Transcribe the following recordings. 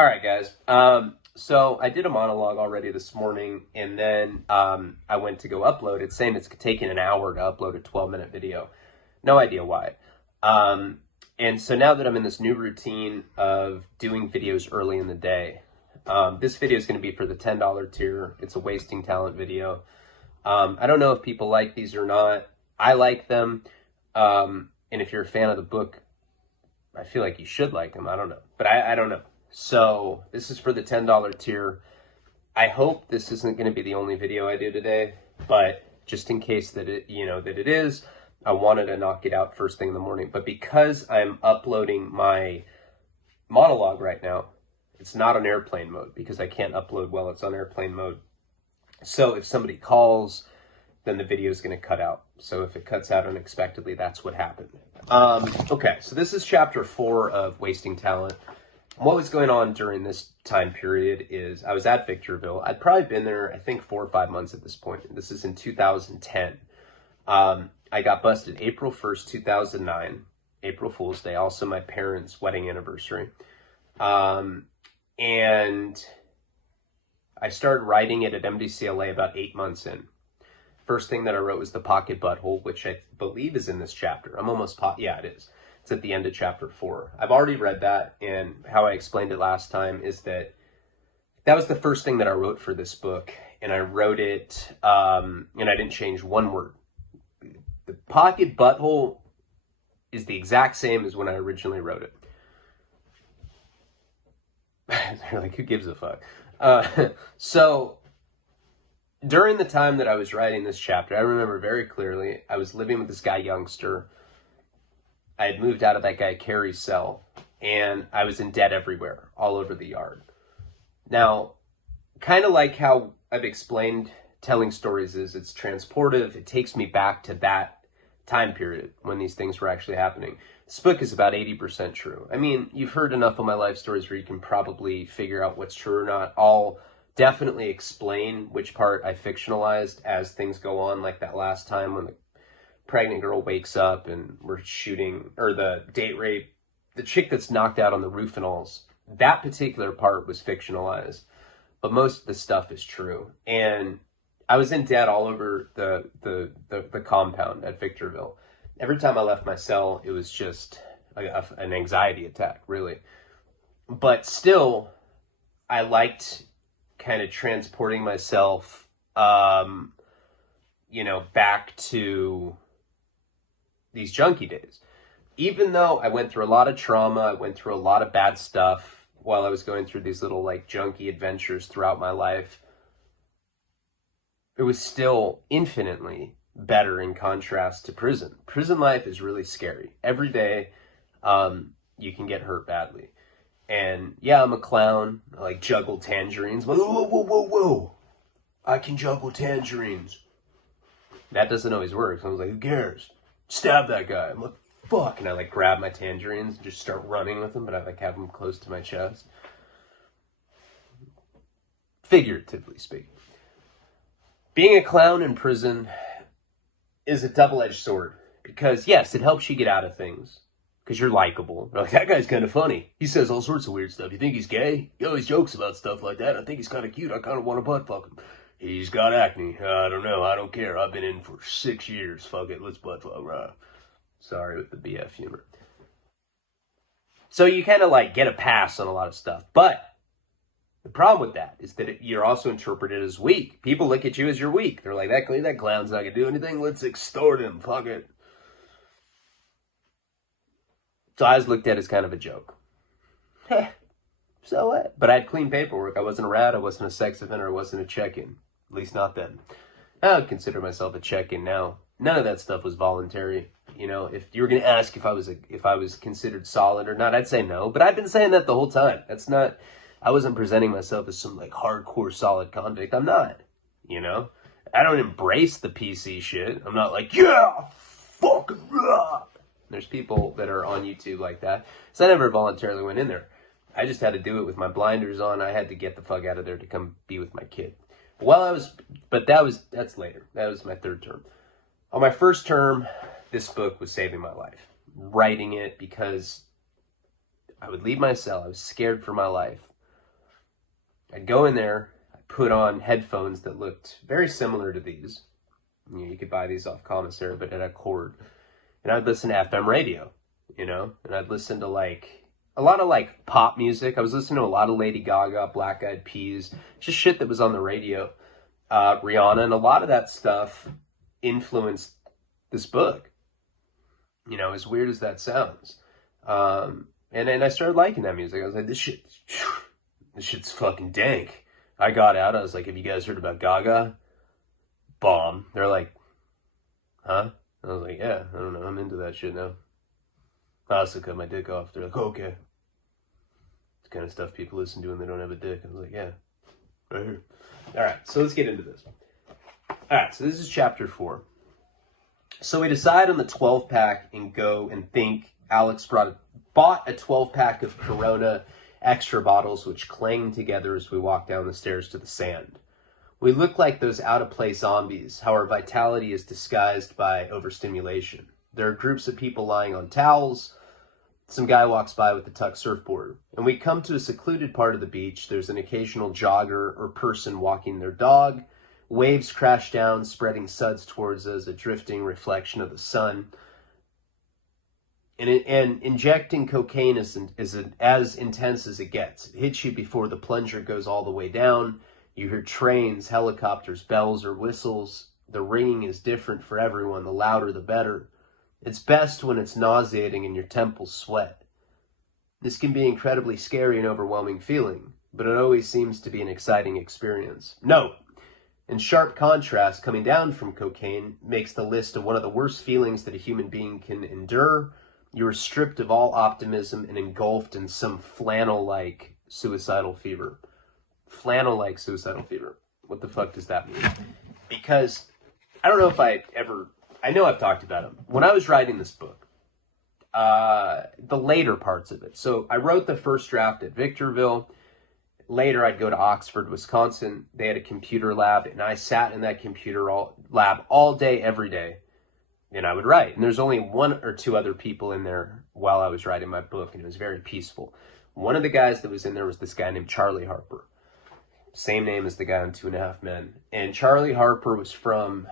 All right, guys. So I did a monologue already this morning, and then I went to go upload it, saying it's taking an hour to upload a 12-minute video. No idea why. And so now that I'm in this new routine of doing videos early in the day, this video is going to be for the $10 tier. It's a wasting talent video. I don't know if people like these or not. I like them. And if you're a fan of the book, I feel like you should like them. I don't know. But I don't know. So this is for the $10 tier. I hope this isn't going to be the only video I do today, but just in case that it is, I wanted to knock it out first thing in the morning. But because I'm uploading my monologue right now, it's not on airplane mode because I can't upload while it's on airplane mode. So if somebody calls, then the video is going to cut out. So if it cuts out unexpectedly, that's what happened. Okay, so this is chapter 4 of Wasting Talent. What was going on during this time period is I was at Victorville. I'd probably been there, I think, 4 or 5 months at this point. This is in 2010. I got busted April 1st, 2009, April Fool's Day, also my parents' wedding anniversary. And I started writing it at MDCLA about 8 months in. First thing that I wrote was the pocket butthole, which I believe is in this chapter. I'm almost yeah, it is. It's at the end of chapter 4. I've already read that, and how I explained it last time is that was the first thing that I wrote for this book, and I wrote it, and I didn't change one word. The pocket butthole is the exact same as when I originally wrote it. They're like, who gives a fuck? So during the time that I was writing this chapter, I remember very clearly, I was living with this guy, Youngster. I had moved out of that guy Carrie's cell, and I was in debt everywhere, all over the yard. Now, kind of like how I've explained telling stories is, it's transportive. It takes me back to that time period when these things were actually happening. This book is about 80% true. I mean, you've heard enough of my life stories where you can probably figure out what's true or not. I'll definitely explain which part I fictionalized as things go on, like that last time when the pregnant girl wakes up and we're shooting, or the date rape, the chick that's knocked out on the roof and alls. That particular part was fictionalized, but most of the stuff is true. And I was in debt all over the compound at Victorville. Every time I left my cell, it was just an anxiety attack, really. But still, I liked kind of transporting myself, back to these junkie days. Even though I went through a lot of trauma, I went through a lot of bad stuff while I was going through these little like junkie adventures throughout my life, it was still infinitely better in contrast to prison. Prison life is really scary. Every day, you can get hurt badly. And yeah, I'm a clown. I like juggle tangerines. Whoa, whoa, whoa, whoa. I can juggle tangerines. That doesn't always work. So I was like, who cares? Stab that guy. I'm like, fuck. And I like grab my tangerines and just start running with them, but I like have them close to my chest. Figuratively speaking. Being a clown in prison is a double-edged sword. Because yes, it helps you get out of things. Because you're likable. Like, that guy's kind of funny. He says all sorts of weird stuff. You think he's gay? He always jokes about stuff like that. I think he's kind of cute. I kind of want to butt fuck him. He's got acne. I don't know. I don't care. I've been in for 6 years. Fuck it. Let's butt fuck. Sorry with the BF humor. So you kind of like get a pass on a lot of stuff. But the problem with that is that you're also interpreted as weak. People look at you as you're weak. They're like, that clown's not going to do anything. Let's extort him. Fuck it. So I was looked at as kind of a joke. So what? But I had clean paperwork. I wasn't a rat. I wasn't a sex offender. I wasn't a check-in. At least not then. I would consider myself a check-in now. None of that stuff was voluntary. You know, if you were going to ask if I was considered solid or not, I'd say no. But I've been saying that the whole time. I wasn't presenting myself as some like hardcore solid convict. I'm not. You know? I don't embrace the PC shit. I'm not like, yeah, fucking rah. There's people that are on YouTube like that. So I never voluntarily went in there. I just had to do it with my blinders on. I had to get the fuck out of there to come be with my kid. That's later. That was my third term. On my first term, this book was saving my life. Writing it because I would leave my cell. I was scared for my life. I'd go in there, I'd put on headphones that looked very similar to these. You could buy these off commissary, but it had a cord. And I'd listen to FM radio, and I'd listen to like a lot of like pop music. I was listening to a lot of Lady Gaga, Black Eyed Peas, just shit that was on the radio. Rihanna, and a lot of that stuff influenced this book. As weird as that sounds. And then I started liking that music. I was like, this shit's fucking dank. I got out, I was like, have you guys heard about Gaga? Bomb. They're like, huh? I was like, yeah, I don't know, I'm into that shit now. I also cut my dick off. They're like, oh, okay. It's the kind of stuff people listen to when they don't have a dick. I was like, yeah, right here. All right, so let's get into this. All right, so this is chapter 4. So we decide on the 12-pack and go and think. Alex bought a 12-pack of Corona extra bottles, which clanged together as we walked down the stairs to the sand. We look like those out-of-place zombies, how our vitality is disguised by overstimulation. There are groups of people lying on towels. Some guy walks by with a tuck surfboard. And we come to a secluded part of the beach. There's an occasional jogger or person walking their dog. Waves crash down, spreading suds towards us, a drifting reflection of the sun. And injecting cocaine is as intense as it gets. It hits you before the plunger goes all the way down. You hear trains, helicopters, bells, or whistles. The ringing is different for everyone. The louder, the better. It's best when it's nauseating and your temples sweat. This can be incredibly scary and overwhelming feeling, but it always seems to be an exciting experience. No. In sharp contrast, coming down from cocaine makes the list of one of the worst feelings that a human being can endure. You are stripped of all optimism and engulfed in some flannel-like suicidal fever. Flannel-like suicidal fever. What the fuck does that mean? Because I don't know if I know I've talked about it. When I was writing this book, the later parts of it. So I wrote the first draft at Victorville. Later, I'd go to Oxford, Wisconsin. They had a computer lab, and I sat in that computer lab all day, every day, and I would write. And there's only one or two other people in there while I was writing my book, and it was very peaceful. One of the guys that was in there was this guy named Charlie Harper. Same name as the guy on 2.5 Men. And Charlie Harper was from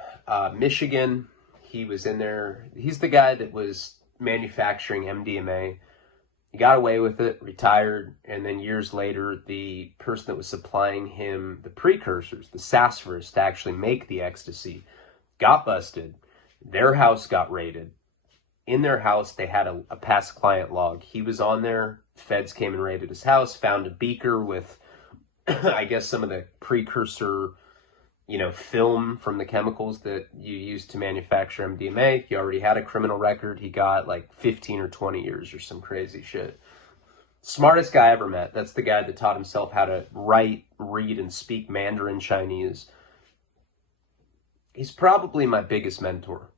Michigan. He was in there. He's the guy that was manufacturing MDMA. He got away with it, retired, and then years later, the person that was supplying him the precursors, the Sass to actually make the ecstasy, got busted. Their house got raided. In their house, they had a past client log. He was on there. Feds came and raided his house, found a beaker with, I guess, some of the precursor, film from the chemicals that you use to manufacture MDMA. He already had a criminal record. He got like 15 or 20 years or some crazy shit. Smartest guy I ever met. That's the guy that taught himself how to write, read, and speak Mandarin Chinese. He's probably my biggest mentor.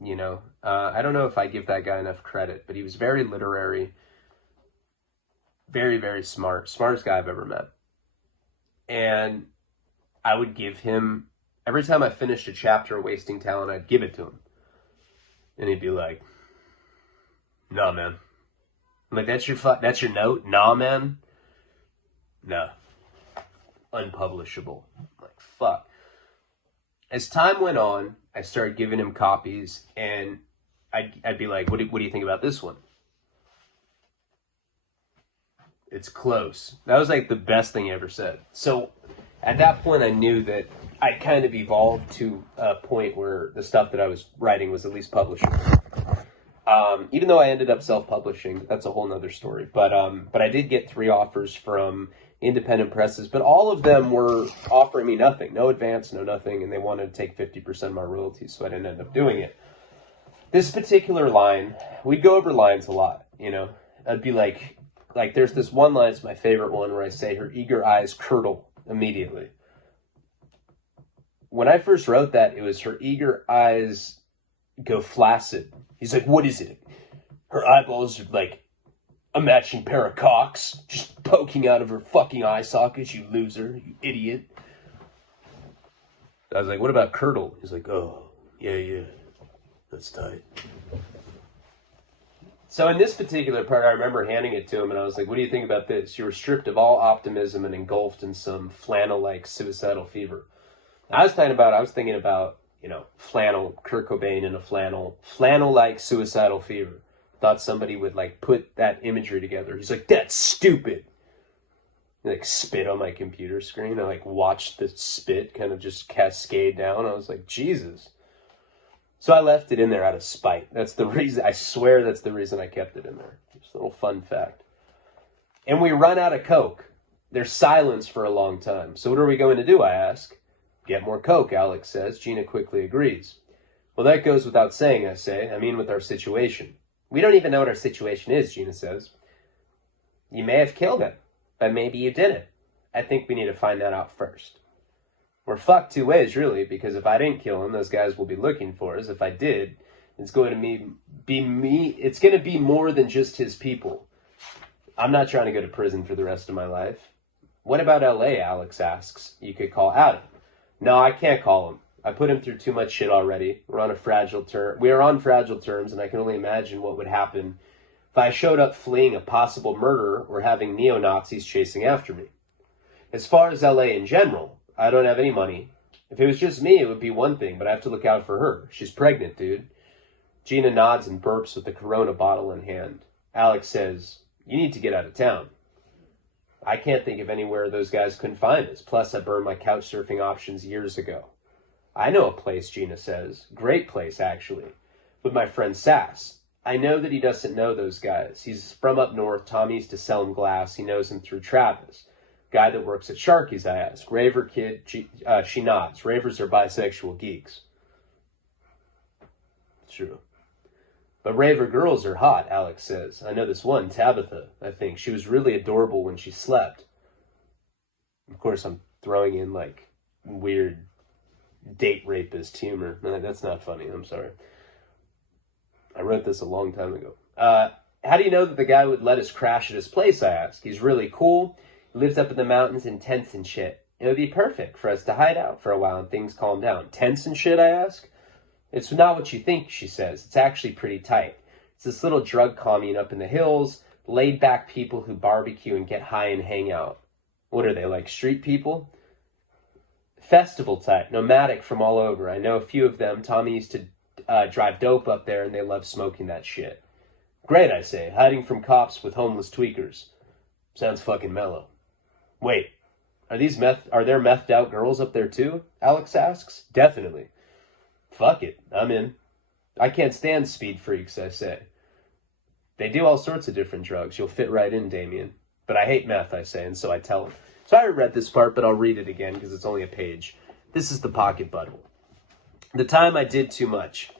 I don't know if I give that guy enough credit, but he was very literary, very, very smart. Smartest guy I've ever met. And I would give him, every time I finished a chapter of Wasting Talent, I'd give it to him. And he'd be like, nah, man. I'm like, that's your note? Nah, man. Nah. Unpublishable. I'm like, fuck. As time went on, I started giving him copies, and I'd be like, what do you think about this one? It's close. That was like the best thing he ever said. So at that point, I knew that I'd kind of evolved to a point where the stuff that I was writing was at least publishable. Even though I ended up self-publishing, that's a whole nother story. But I did get 3 offers from independent presses, but all of them were offering me nothing, no advance, no nothing, and they wanted to take 50% of my royalties, so I didn't end up doing it. This particular line, we'd go over lines a lot, I'd be like there's this one line, it's my favorite one, where I say, her eager eyes curdle immediately. When I first wrote that, it was her eager eyes go flaccid. He's like, what is it? Her eyeballs are like a matching pair of cocks just poking out of her fucking eye sockets, you loser, you idiot. I was like, what about curdle? He's like, oh, yeah, that's tight. So in this particular part, I remember handing it to him, and I was like, what do you think about this? You were stripped of all optimism and engulfed in some flannel-like suicidal fever. I was thinking about, flannel, Kurt Cobain in a flannel-like suicidal fever. Thought somebody would, put that imagery together. He's like, that's stupid. He, spit on my computer screen. I, watched the spit kind of just cascade down. I was like, Jesus. So I left it in there out of spite. That's the reason, I swear that's the reason I kept it in there. Just a little fun fact. And we run out of Coke. There's silence for a long time. So what are we going to do, I ask. Get more Coke, Alex says. Gina quickly agrees. Well, that goes without saying, I say. I mean with our situation. We don't even know what our situation is, Gina says. You may have killed him, but maybe you didn't. I think we need to find that out first. We're fucked two ways, really, because if I didn't kill him, those guys will be looking for us. If I did, it's going to be me. It's going to be more than just his people. I'm not trying to go to prison for the rest of my life. What about LA, Alex asks. You could call Adam. No, I can't call him. I put him through too much shit already. We are on fragile terms, and I can only imagine what would happen if I showed up fleeing a possible murder or having neo-Nazis chasing after me. As far as LA in general, I don't have any money. If it was just me, it would be one thing, but I have to look out for her. She's pregnant, dude. Gina nods and burps with the Corona bottle in hand. Alex says, you need to get out of town. I can't think of anywhere those guys couldn't find us. Plus, I burned my couch surfing options years ago. I know a place, Gina says. Great place, actually. With my friend Sass. I know that he doesn't know those guys. He's from up north. Tommy used to sell him glass. He knows him through Travis. Guy that works at Sharky's, I ask. Raver kid? She nods. Ravers are bisexual geeks. True. But raver girls are hot, Alex says. I know this one, Tabitha, I think. She was really adorable when she slept. Of course, I'm throwing in, weird date rapist humor. That's not funny. I'm sorry. I wrote this a long time ago. How do you know that the guy would let us crash at his place, I ask. He's really cool. He lives up in the mountains in tents and shit. It would be perfect for us to hide out for a while and things calm down. Tents and shit, I ask? It's not what you think, she says. It's actually pretty tight. It's this little drug commune up in the hills, laid-back people who barbecue and get high and hang out. What are they, like street people? Festival type, nomadic from all over. I know a few of them. Tommy used to drive dope up there, and they love smoking that shit. Great, I say, hiding from cops with homeless tweakers. Sounds fucking mellow. Wait, are there methed out girls up there too? Alex asks. Definitely. Fuck it, I'm in. I can't stand speed freaks, I say. They do all sorts of different drugs. You'll fit right in, Damien. But I hate meth, I say, and so I tell him. So I read this part, but I'll read it again because it's only a page. This is the pocket butthole. The time I did too much.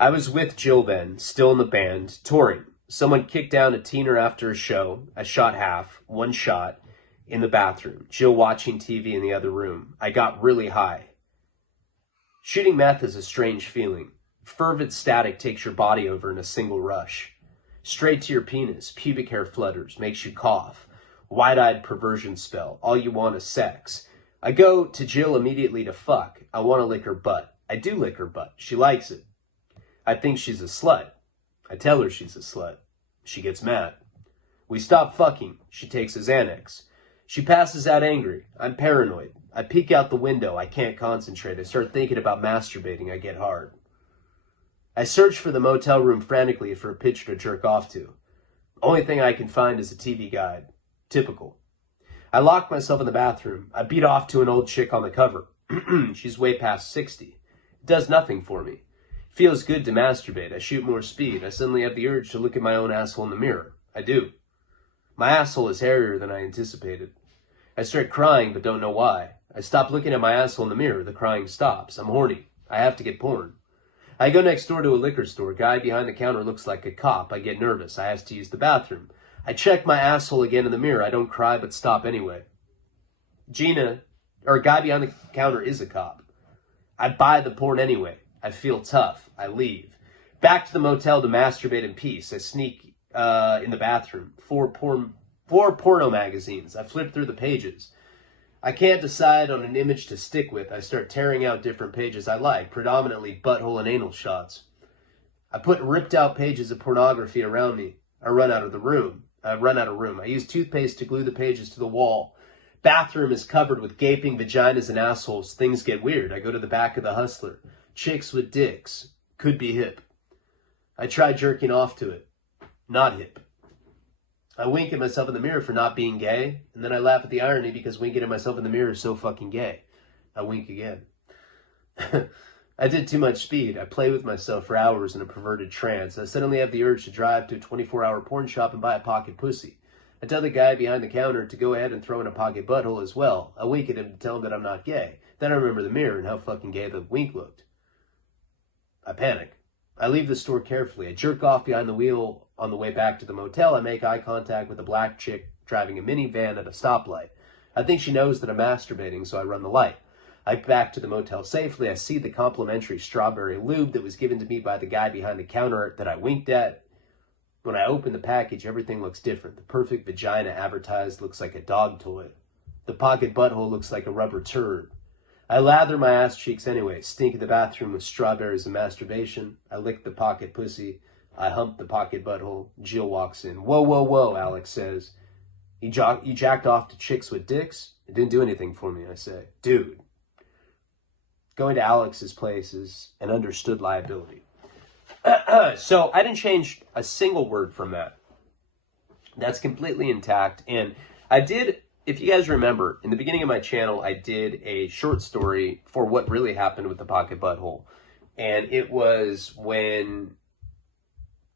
I was with Jill then, still in the band, touring. Someone kicked down a teener after a show. I shot half, one shot, in the bathroom. Jill watching TV in the other room. I got really high. Shooting meth is a strange feeling. Fervent static takes your body over in a single rush. Straight to your penis, pubic hair flutters, makes you cough. Wide-eyed perversion spell. All you want is sex. I go to Jill immediately to fuck. I want to lick her butt. I do lick her butt. She likes it. I think she's a slut. I tell her she's a slut. She gets mad. We stop fucking. She takes a Xanax. She passes out angry. I'm paranoid. I peek out the window. I can't concentrate. I start thinking about masturbating. I get hard. I search for the motel room frantically for a picture to jerk off to. Only thing I can find is a TV guide. Typical. I lock myself in the bathroom. I beat off to an old chick on the cover. She's way past 60. It does nothing for me. Feels good to masturbate. I shoot more speed. I suddenly have the urge to look at my own asshole in the mirror. I do. My asshole is hairier than I anticipated. I start crying but don't know why. I stop looking at my asshole in the mirror. The crying stops. I'm horny. I have to get porn. I go next door to a liquor store. Guy behind the counter looks like a cop. I get nervous. I ask to use the bathroom. I check my asshole again in the mirror. I don't cry but stop anyway. Guy behind the counter is a cop. I buy the porn anyway. I feel tough. I leave. Back to the motel to masturbate in peace. I sneak in the bathroom. Four porno magazines. I flip through the pages. I can't decide on an image to stick with. I start tearing out different pages I like, predominantly butthole and anal shots. I put ripped out pages of pornography around me. I run out of room. I use toothpaste to glue the pages to the wall. Bathroom is covered with gaping vaginas and assholes. Things get weird. I go to the back of the Hustler. Chicks with dicks. Could be hip. I try jerking off to it. Not hip. I wink at myself in the mirror for not being gay, and then I laugh at the irony because winking at myself in the mirror is so fucking gay. I wink again. I did too much speed. I play with myself for hours in a perverted trance. I suddenly have the urge to drive to a 24-hour porn shop and buy a pocket pussy. I tell the guy behind the counter to go ahead and throw in a pocket butthole as well. I wink at him to tell him that I'm not gay. Then I remember the mirror and how fucking gay the wink looked. I panic. I leave the store carefully. I jerk off behind the wheel on the way back to the motel. I make eye contact with a black chick driving a minivan at a stoplight. I think she knows that I'm masturbating, so I run the light. I back to the motel safely. I see the complimentary strawberry lube that was given to me by the guy behind the counter that I winked at. When I open the package, everything looks different. The perfect vagina advertised looks like a dog toy. The pocket butthole looks like a rubber turd. I lather my ass cheeks anyway, stink in the bathroom with strawberries and masturbation. I lick the pocket pussy. I hump the pocket butthole. Jill walks in. Whoa, whoa, whoa, Alex says. You jacked off to chicks with dicks? It didn't do anything for me, I say. Dude. Going to Alex's place is an understood liability. So I didn't change a single word from that. That's completely intact. And I did, if you guys remember, in the beginning of my channel, I did a short story for what really happened with the pocket butthole. And it was when,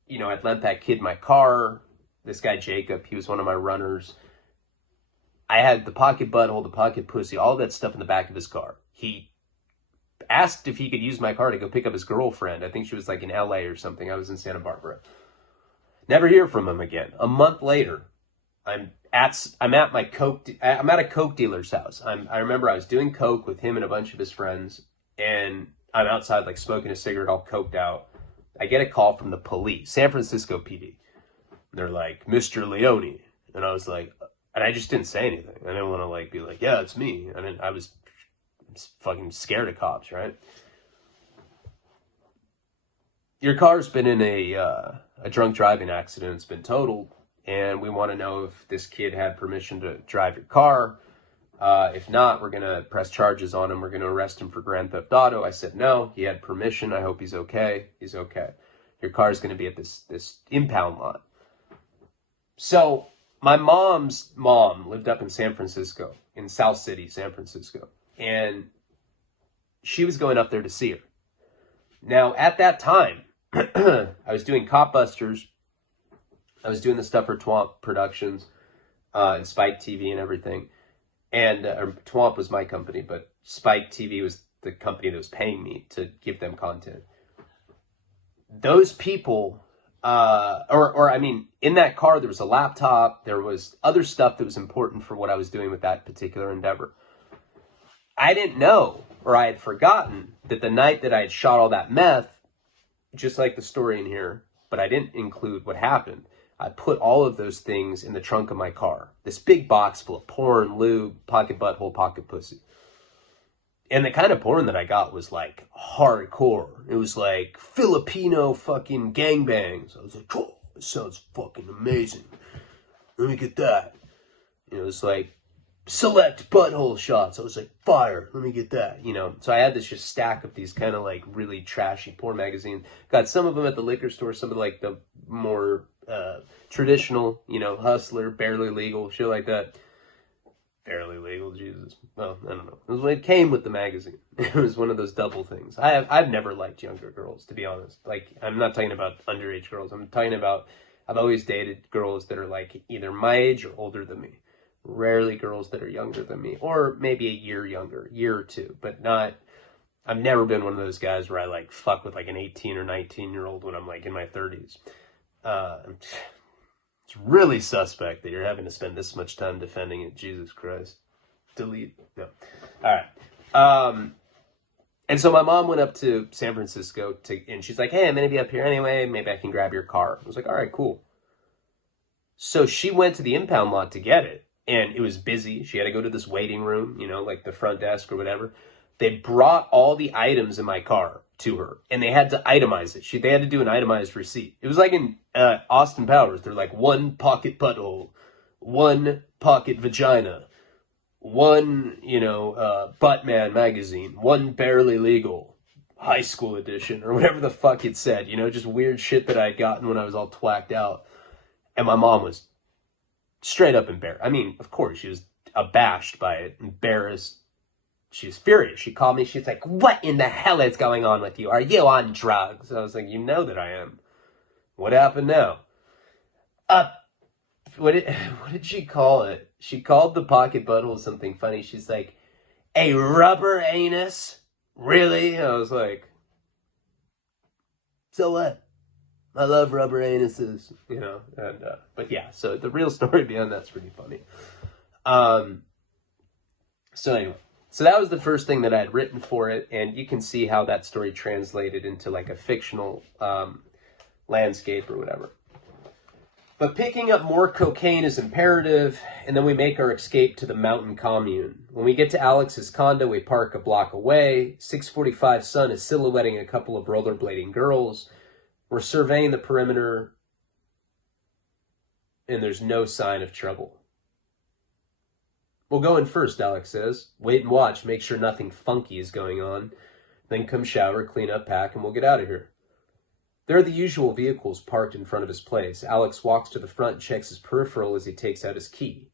you know, I'd lent that kid my car. This guy, Jacob, he was one of my runners. I had the pocket butthole, the pocket pussy, all that stuff in the back of his car. He asked if he could use my car to go pick up his girlfriend. I think she was like in LA or something. I was in Santa Barbara. Never hear from him again. A month later, I'm at a coke dealer's house. I remember I was doing coke with him and a bunch of his friends, and I'm outside like smoking a cigarette, all coked out. I get a call from the police, San Francisco PD. They're like, Mr. Leone, and I was like, and I just didn't say anything. I didn't want to like be like, yeah, it's me. I was fucking scared of cops, right? Your car's been in a drunk driving accident. It's been totaled, and we want to know if this kid had permission to drive your car. If not, we're going to press charges on him. We're going to arrest him for Grand Theft Auto. I said, no, he had permission. I hope he's okay. He's okay. Your car's going to be at this impound lot. So my mom's mom lived up in San Francisco, in South City, San Francisco. And she was going up there to see her. Now, at that time, I was doing Cop Busters. I was doing the stuff for Twomp Productions and Spike TV and everything. And Twomp was my company, but Spike TV was the company that was paying me to give them content. Those people, in that car, there was a laptop. There was other stuff that was important for what I was doing with that particular endeavor. I didn't know, or I had forgotten, that the night that I had shot all that meth, just like the story in here, but I didn't include what happened. I put all of those things in the trunk of my car. This big box full of porn, lube, pocket butthole, pocket pussy. And the kind of porn that I got was like hardcore. It was like Filipino fucking gangbangs. I was like, oh, this sounds fucking amazing. Let me get that. It was like select butthole shots. I was like, fire, let me get that, you know. So I had this just stack of these kind of like really trashy porn magazines. Got some of them at the liquor store, some of like the more traditional, you know, Hustler, Barely Legal, shit like that. Barely Legal, Jesus. Well, I don't know. It was when it came with the magazine. It was one of those double things. I've never liked younger girls, to be honest. Like, I'm not talking about underage girls. I'm talking about, I've always dated girls that are like either my age or older than me. Rarely girls that are younger than me, or maybe a year younger, year or two, but not, I've never been one of those guys where I like fuck with like an 18 or 19-year-old when I'm like in my 30s. It's really suspect that you're having to spend this much time defending it. Jesus Christ. Delete. No. All right. And so my mom went up to San Francisco and she's like, hey, I'm going to be up here anyway. Maybe I can grab your car. I was like, all right, cool. So she went to the impound lot to get it. And it was busy. She had to go to this waiting room, you know, like the front desk or whatever. They brought all the items in my car to her, and they had to itemize it. They had to do an itemized receipt. It was like in Austin Powers. They're like, 1 pocket butthole, 1 pocket vagina, 1, Buttman magazine, 1 barely legal, high school edition, or whatever the fuck it said. Just weird shit that I had gotten when I was all twacked out. And my mom was straight up embarrassed. I mean, of course, she was abashed by it, embarrassed. She was furious. She called me. She's like, what in the hell is going on with you? Are you on drugs? I was like, you know that I am. What happened now? What did she call it? She called the pocket butthole something funny. She's like, a rubber anus? Really? I was like, so what? I love rubber anuses, but yeah, so the real story behind that's pretty funny. So anyway, so that was the first thing that I had written for it, and you can see how that story translated into like a fictional landscape or whatever. But picking up more cocaine is imperative, and then we make our escape to the mountain commune. When we get to Alex's condo, we park a block away. 6:45 sun is silhouetting a couple of rollerblading girls. We're surveying the perimeter, and there's no sign of trouble. We'll go in first, Alex says. Wait and watch, make sure nothing funky is going on. Then come shower, clean up, pack, and we'll get out of here. There are the usual vehicles parked in front of his place. Alex walks to the front and checks his peripheral as he takes out his key.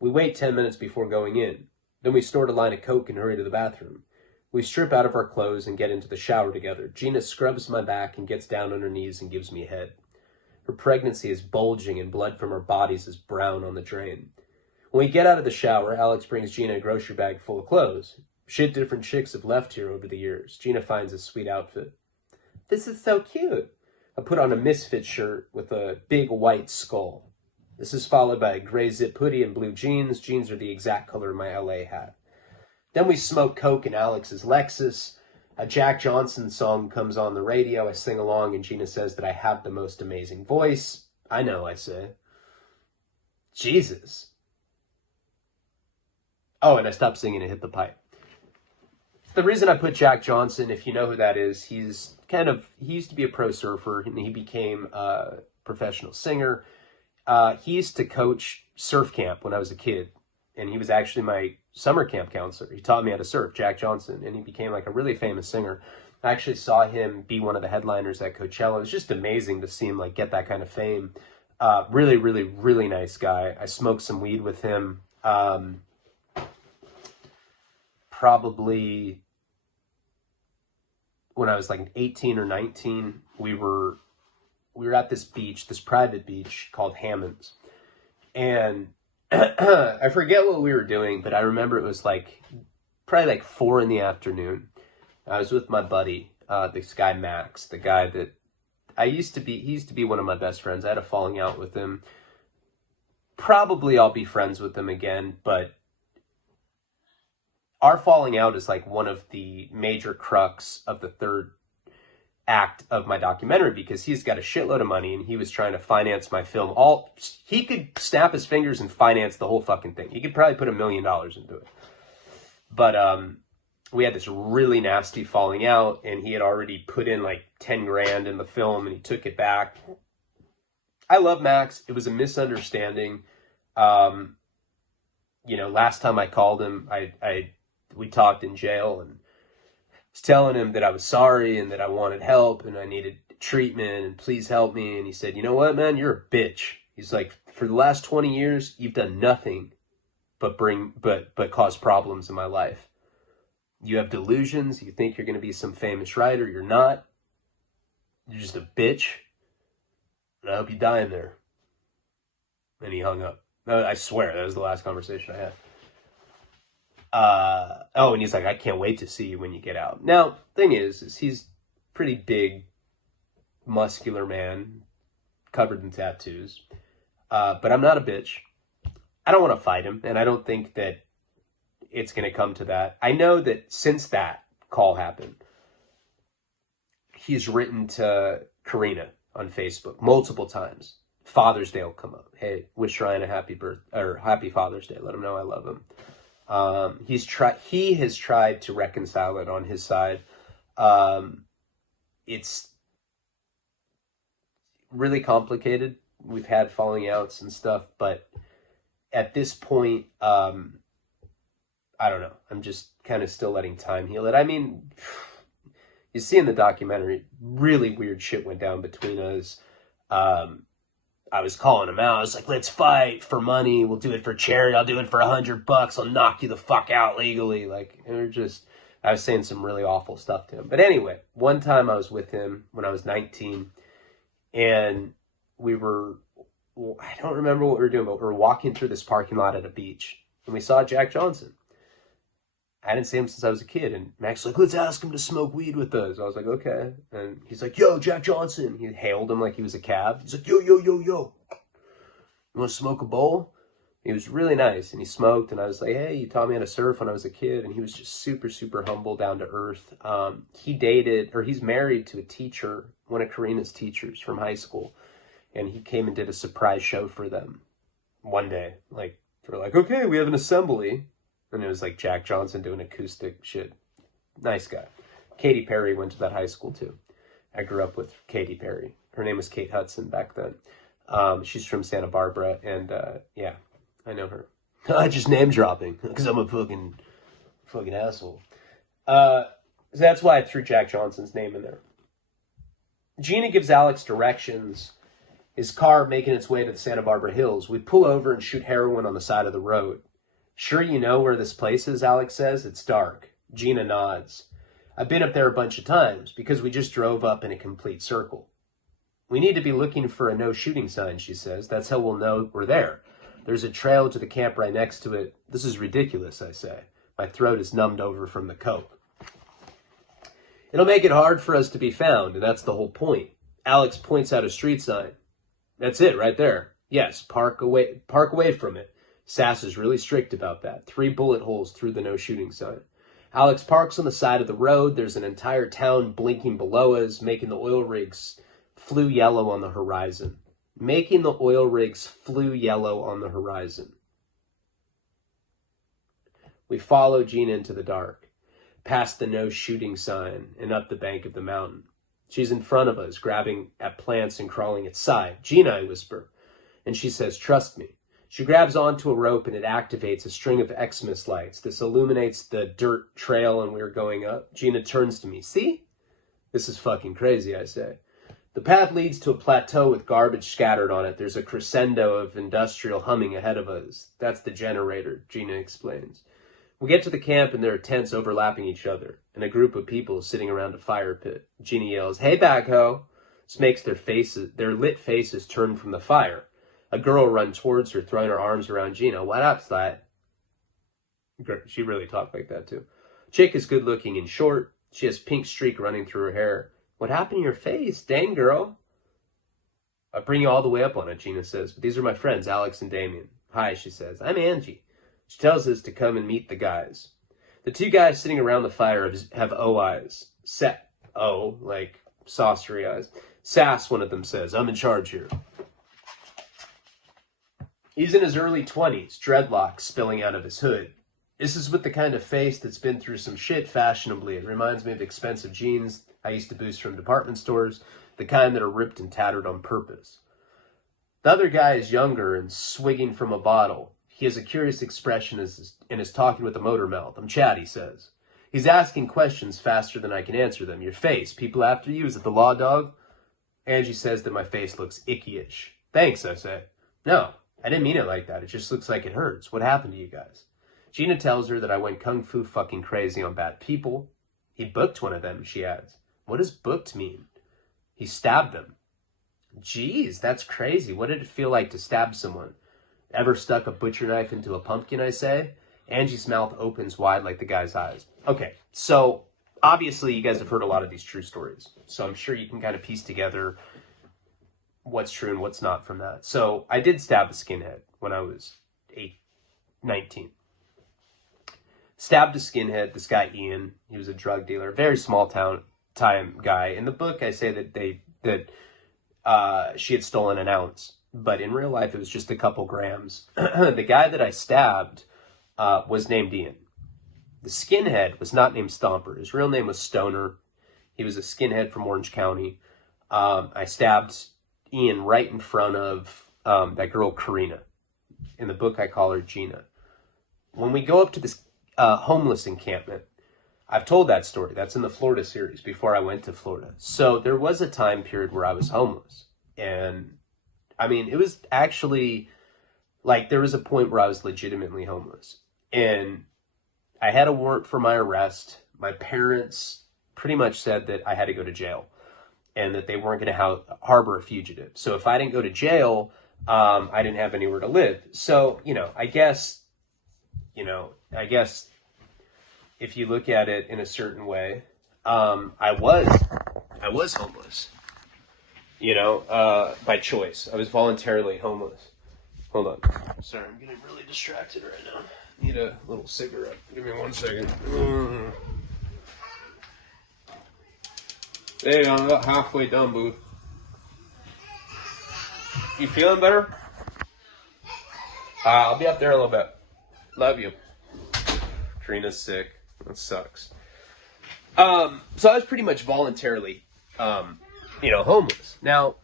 We wait 10 minutes before going in. Then we snort a line of coke and hurry to the bathroom. We strip out of our clothes and get into the shower together. Gina scrubs my back and gets down on her knees and gives me a head. Her pregnancy is bulging and blood from our bodies is brown on the drain. When we get out of the shower, Alex brings Gina a grocery bag full of clothes. Shit different chicks have left here over the years. Gina finds a sweet outfit. This is so cute. I put on a Misfit shirt with a big white skull. This is followed by a gray zip hoodie and blue jeans. Jeans are the exact color of my LA hat. Then we smoke coke in Alex's Lexus. A Jack Johnson song comes on the radio. I sing along and Gina says that I have the most amazing voice. I know, I say. Jesus. Oh, and I stopped singing and hit the pipe. The reason I put Jack Johnson, if you know who that is, he used to be a pro surfer and he became a professional singer. He used to coach surf camp when I was a kid, and he was actually my summer camp counselor. He taught me how to surf, Jack Johnson, and he became like a really famous singer. I actually saw him be one of the headliners at Coachella. It was just amazing to see him like get that kind of fame. Really, really, really nice guy. I smoked some weed with him. Probably when I was like 18 or 19, we were at this beach, this private beach called Hammond's. And I forget what we were doing, but I remember it was like probably like 4 p.m. I was with my buddy, this guy Max, the guy that he used to be one of my best friends. I had a falling out with him. Probably I'll be friends with him again, but our falling out is like one of the major crux of the third act of my documentary, because he's got a shitload of money and he was trying to finance my film. He could snap his fingers and finance the whole fucking thing. He could probably put $1 million into it. But we had this really nasty falling out, and he had already put in like 10 grand in the film and he took it back. I love Max. It was a misunderstanding. Last time I called him, we talked in jail, and was telling him that I was sorry and that I wanted help and I needed treatment and please help me. And he said, you know what, man, you're a bitch. He's like, for the last 20 years, you've done nothing but cause problems in my life. You have delusions. You think you're going to be some famous writer. You're not. You're just a bitch. And I hope you die in there. And he hung up. I swear, that was the last conversation I had. And he's like, I can't wait to see you when you get out. Now, thing is he's pretty big, muscular man, covered in tattoos. But I'm not a bitch. I don't want to fight him, and I don't think that it's going to come to that. I know that since that call happened, he's written to Karina on Facebook multiple times. Father's Day will come up. Hey, wish Ryan a happy Father's Day. Let him know I love him. He has tried to reconcile it on his side. It's really complicated. We've had falling outs and stuff, but at this point, I don't know. I'm just kind of still letting time heal it. I mean, you see in the documentary, really weird shit went down between us. I was calling him out. I was like, let's fight for money. We'll do it for charity. I'll do it for $100. I'll knock you the fuck out legally. Like, I was saying some really awful stuff to him. But anyway, one time I was with him when I was 19, and I don't remember what we were doing, but we were walking through this parking lot at a beach, and we saw Jack Johnson. I didn't see him since I was a kid, and Max was like, let's ask him to smoke weed with us. I was like, okay. And he's like, yo, Jack Johnson. He hailed him like he was a cab. He's like, yo, yo, yo, yo. You want to smoke a bowl? He was really nice, and he smoked, and I was like, hey, you taught me how to surf when I was a kid, and he was just super, super humble, down to earth. He's married to a teacher, one of Karina's teachers from high school, and he came and did a surprise show for them one day. Like, they were like, okay, we have an assembly. And it was like Jack Johnson doing acoustic shit. Nice guy. Katy Perry went to that high school too. I grew up with Katy Perry. Her name was Kate Hudson back then. She's from Santa Barbara, and yeah, I know her. I just name dropping because I'm a fucking asshole. So that's why I threw Jack Johnson's name in there. Gina gives Alex directions. His car making its way to the Santa Barbara Hills. We pull over and shoot heroin on the side of the road. Sure you know where this place is, Alex says. It's dark. Gina nods. I've been up there a bunch of times because we just drove up in a complete circle. We need to be looking for a no shooting sign, she says. That's how we'll know we're there. There's a trail to the camp right next to it. This is ridiculous, I say. My throat is numbed over from the coke. It'll make it hard for us to be found, and that's the whole point. Alex points out a street sign. That's it, right there. Yes, park away from it. Sass is really strict about that. 3 bullet holes through the no shooting sign. Alex parks on the side of the road. There's an entire town blinking below us, making the oil rigs flew yellow on the horizon. Making the oil rigs flew yellow on the horizon. We follow Gina into the dark, past the no shooting sign and up the bank of the mountain. She's in front of us, grabbing at plants and crawling its side. Gina, I whisper. And she says, trust me. She grabs onto a rope and it activates a string of Xmas lights. This illuminates the dirt trail and we're going up. Gina turns to me. See? This is fucking crazy, I say. The path leads to a plateau with garbage scattered on it. There's a crescendo of industrial humming ahead of us. That's the generator, Gina explains. We get to the camp and there are tents overlapping each other and a group of people sitting around a fire pit. Gina yells, hey, backhoe. This makes their lit faces turn from the fire. A girl runs towards her, throwing her arms around Gina. What up, slut? She really talked like that, too. Chick is good-looking and short. She has pink streak running through her hair. What happened to your face? Dang, girl. I'll bring you all the way up on it, Gina says. But these are my friends, Alex and Damien. Hi, she says. I'm Angie. She tells us to come and meet the guys. The 2 guys sitting around the fire have O eyes. O, like saucery eyes. Sass, one of them says. I'm in charge here. He's in his early 20s, dreadlocks spilling out of his hood. This is with the kind of face that's been through some shit fashionably. It reminds me of expensive jeans I used to boost from department stores, the kind that are ripped and tattered on purpose. The other guy is younger and swigging from a bottle. He has a curious expression and is talking with a motor mouth. I'm Chad, he says. He's asking questions faster than I can answer them. Your face, people after you, is it the law, dog? Angie says that my face looks icky-ish. Thanks, I say. No. I didn't mean it like that. It just looks like it hurts. What happened to you guys? Gina tells her that I went kung fu fucking crazy on bad people. He booked one of them, she adds. What does booked mean? He stabbed them. Jeez, that's crazy. What did it feel like to stab someone? Ever stuck a butcher knife into a pumpkin, I say? Angie's mouth opens wide like the guy's eyes. Okay, so obviously you guys have heard a lot of these true stories. So I'm sure you can kind of piece together what's true and what's not from that. So I did stab a skinhead when I was 19. Stabbed a skinhead, this guy Ian. He was a drug dealer, very small time guy. In the book, I say that she had stolen an ounce, but in real life, it was just a couple grams. The guy that I stabbed was named Ian. The skinhead was not named Stomper. His real name was Stoner. He was a skinhead from Orange County. I stabbed Ian right in front of that girl, Karina. In the book, I call her Gina. When we go up to this homeless encampment, I've told that story. That's in the Florida series before I went to Florida. So there was a time period where I was homeless. And I mean, it was actually like there was a point where I was legitimately homeless. And I had a warrant for my arrest. My parents pretty much said that I had to go to jail and that they weren't going to harbor a fugitive. So if I didn't go to jail, I didn't have anywhere to live. So, I guess if you look at it in a certain way, I was homeless, by choice. I was voluntarily homeless. Hold on. Sorry, I'm getting really distracted right now. Need a little cigarette. Give me 1 second. There you go, I'm about halfway done, boo. You feeling better? I'll be up there in a little bit. Love you. Trina's sick. That sucks. So I was pretty much voluntarily, homeless. Now,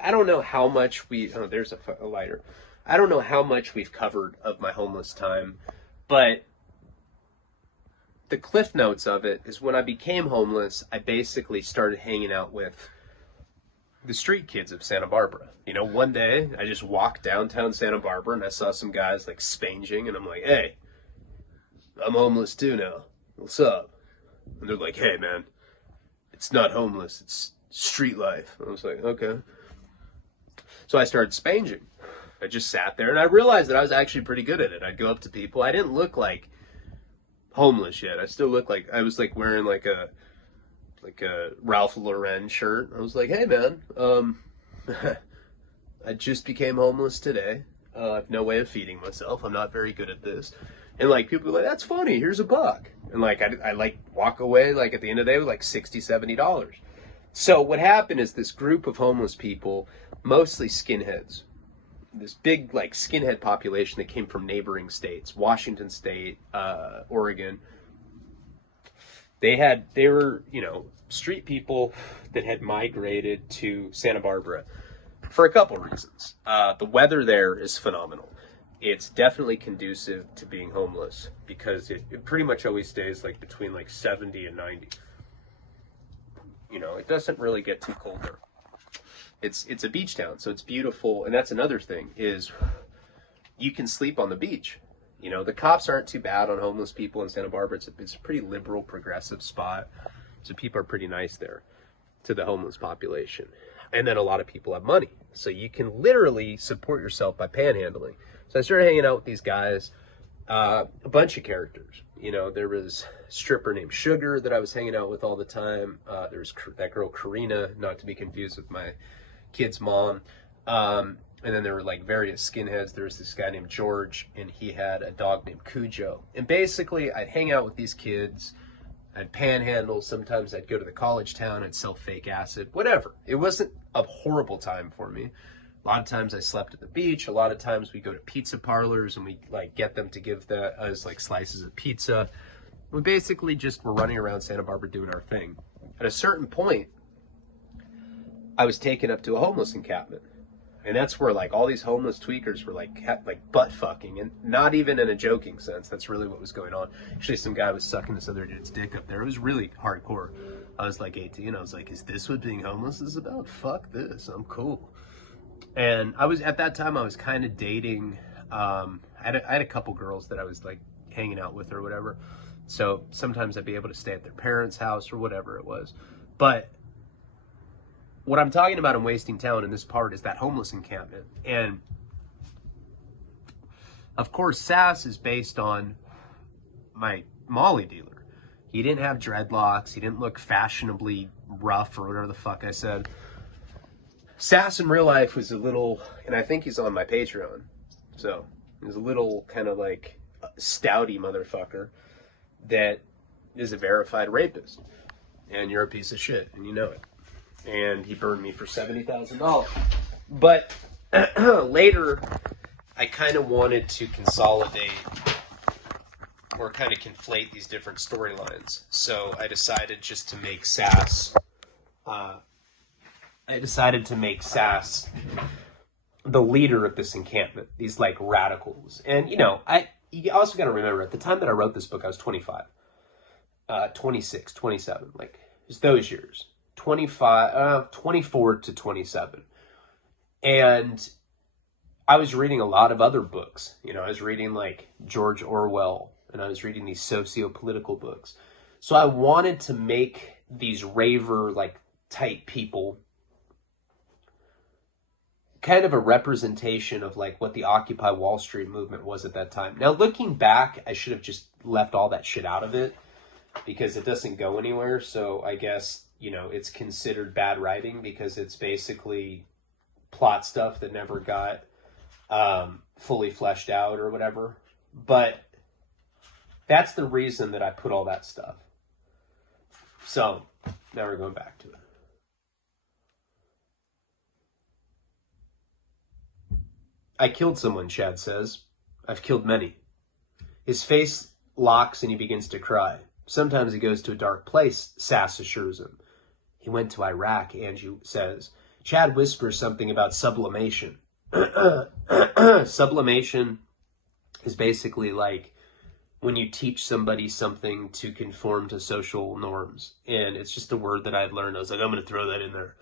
I don't know how much there's a lighter. I don't know how much we've covered of my homeless time, but the cliff notes of it is when I became homeless, I basically started hanging out with the street kids of Santa Barbara. One day I just walked downtown Santa Barbara and I saw some guys like spanging and I'm like, hey, I'm homeless too now. What's up? And they're like, hey man, it's not homeless, it's street life. I was like, okay. So I started spanging. I just sat there and I realized that I was actually pretty good at it. I'd go up to people. I didn't look like homeless yet. I still looked like I was like wearing like a Ralph Lauren shirt. I was like, hey man, I just became homeless today. I have no way of feeding myself. I'm not very good at this. And like people are like, that's funny, here's $1. And like I like walk away like at the end of the day with like $60, $70. So what happened is this group of homeless people, mostly skinheads, this big like skinhead population that came from neighboring states, Washington State, Oregon. They were, street people that had migrated to Santa Barbara for a couple reasons. The weather there is phenomenal. It's definitely conducive to being homeless because it pretty much always stays like between like 70 and 90. It doesn't really get too cold there. It's a beach town, so it's beautiful. And that's another thing is you can sleep on the beach. The cops aren't too bad on homeless people in Santa Barbara. It's a pretty liberal, progressive spot. So people are pretty nice there to the homeless population. And then a lot of people have money. So you can literally support yourself by panhandling. So I started hanging out with these guys, a bunch of characters. There was a stripper named Sugar that I was hanging out with all the time. There was that girl Karina, not to be confused with my kid's mom. And then there were like various skinheads. There was this guy named George, and he had a dog named Cujo. And basically, I'd hang out with these kids. I'd panhandle. Sometimes I'd go to the college town. I'd sell fake acid. Whatever. It wasn't a horrible time for me. A lot of times I slept at the beach. A lot of times we go to pizza parlors and we like get them to give us like slices of pizza. We basically just were running around Santa Barbara doing our thing. At a certain point, I was taken up to a homeless encampment. And that's where like all these homeless tweakers were like butt fucking, and not even in a joking sense. That's really what was going on. Actually, some guy was sucking this other dude's dick up there. It was really hardcore. I was like 18. I was like, is this what being homeless is about? Fuck this. I'm cool. And I was, at that time, I was kind of dating. I had a couple girls that I was like hanging out with or whatever. So sometimes I'd be able to stay at their parents' house or whatever it was. But what I'm talking about in Wasting Town in this part is that homeless encampment. And of course, Sass is based on my Molly dealer. He didn't have dreadlocks. He didn't look fashionably rough or whatever the fuck I said. Sass in real life was a little, and I think he's on my Patreon. So he's a little kind of like stouty motherfucker that is a verified rapist. And you're a piece of shit, and you know it. And he burned me for $70,000. But later, I kind of wanted to consolidate or kind of conflate these different storylines. So I decided just to make Sass. The leader of this encampment. These like radicals, and you also got to remember at the time that I wrote this book, I was 25, 26, 27, like just those years, 25, 24 to 27, and I was reading a lot of other books. I was reading like George Orwell, and I was reading these socio-political books. So I wanted to make these raver like type people kind of a representation of like what the Occupy Wall Street movement was at that time. Now, looking back, I should have just left all that shit out of it because it doesn't go anywhere. So I guess, it's considered bad writing because it's basically plot stuff that never got fully fleshed out or whatever. But that's the reason that I put all that stuff. So now we're going back to it. I killed someone, Chad says. I've killed many. His face locks and he begins to cry. Sometimes he goes to a dark place, Sass assures him. He went to Iraq, Angie says. Chad whispers something about sublimation. Sublimation is basically like when you teach somebody something to conform to social norms. And it's just a word that I had learned. I was like, I'm going to throw that in there.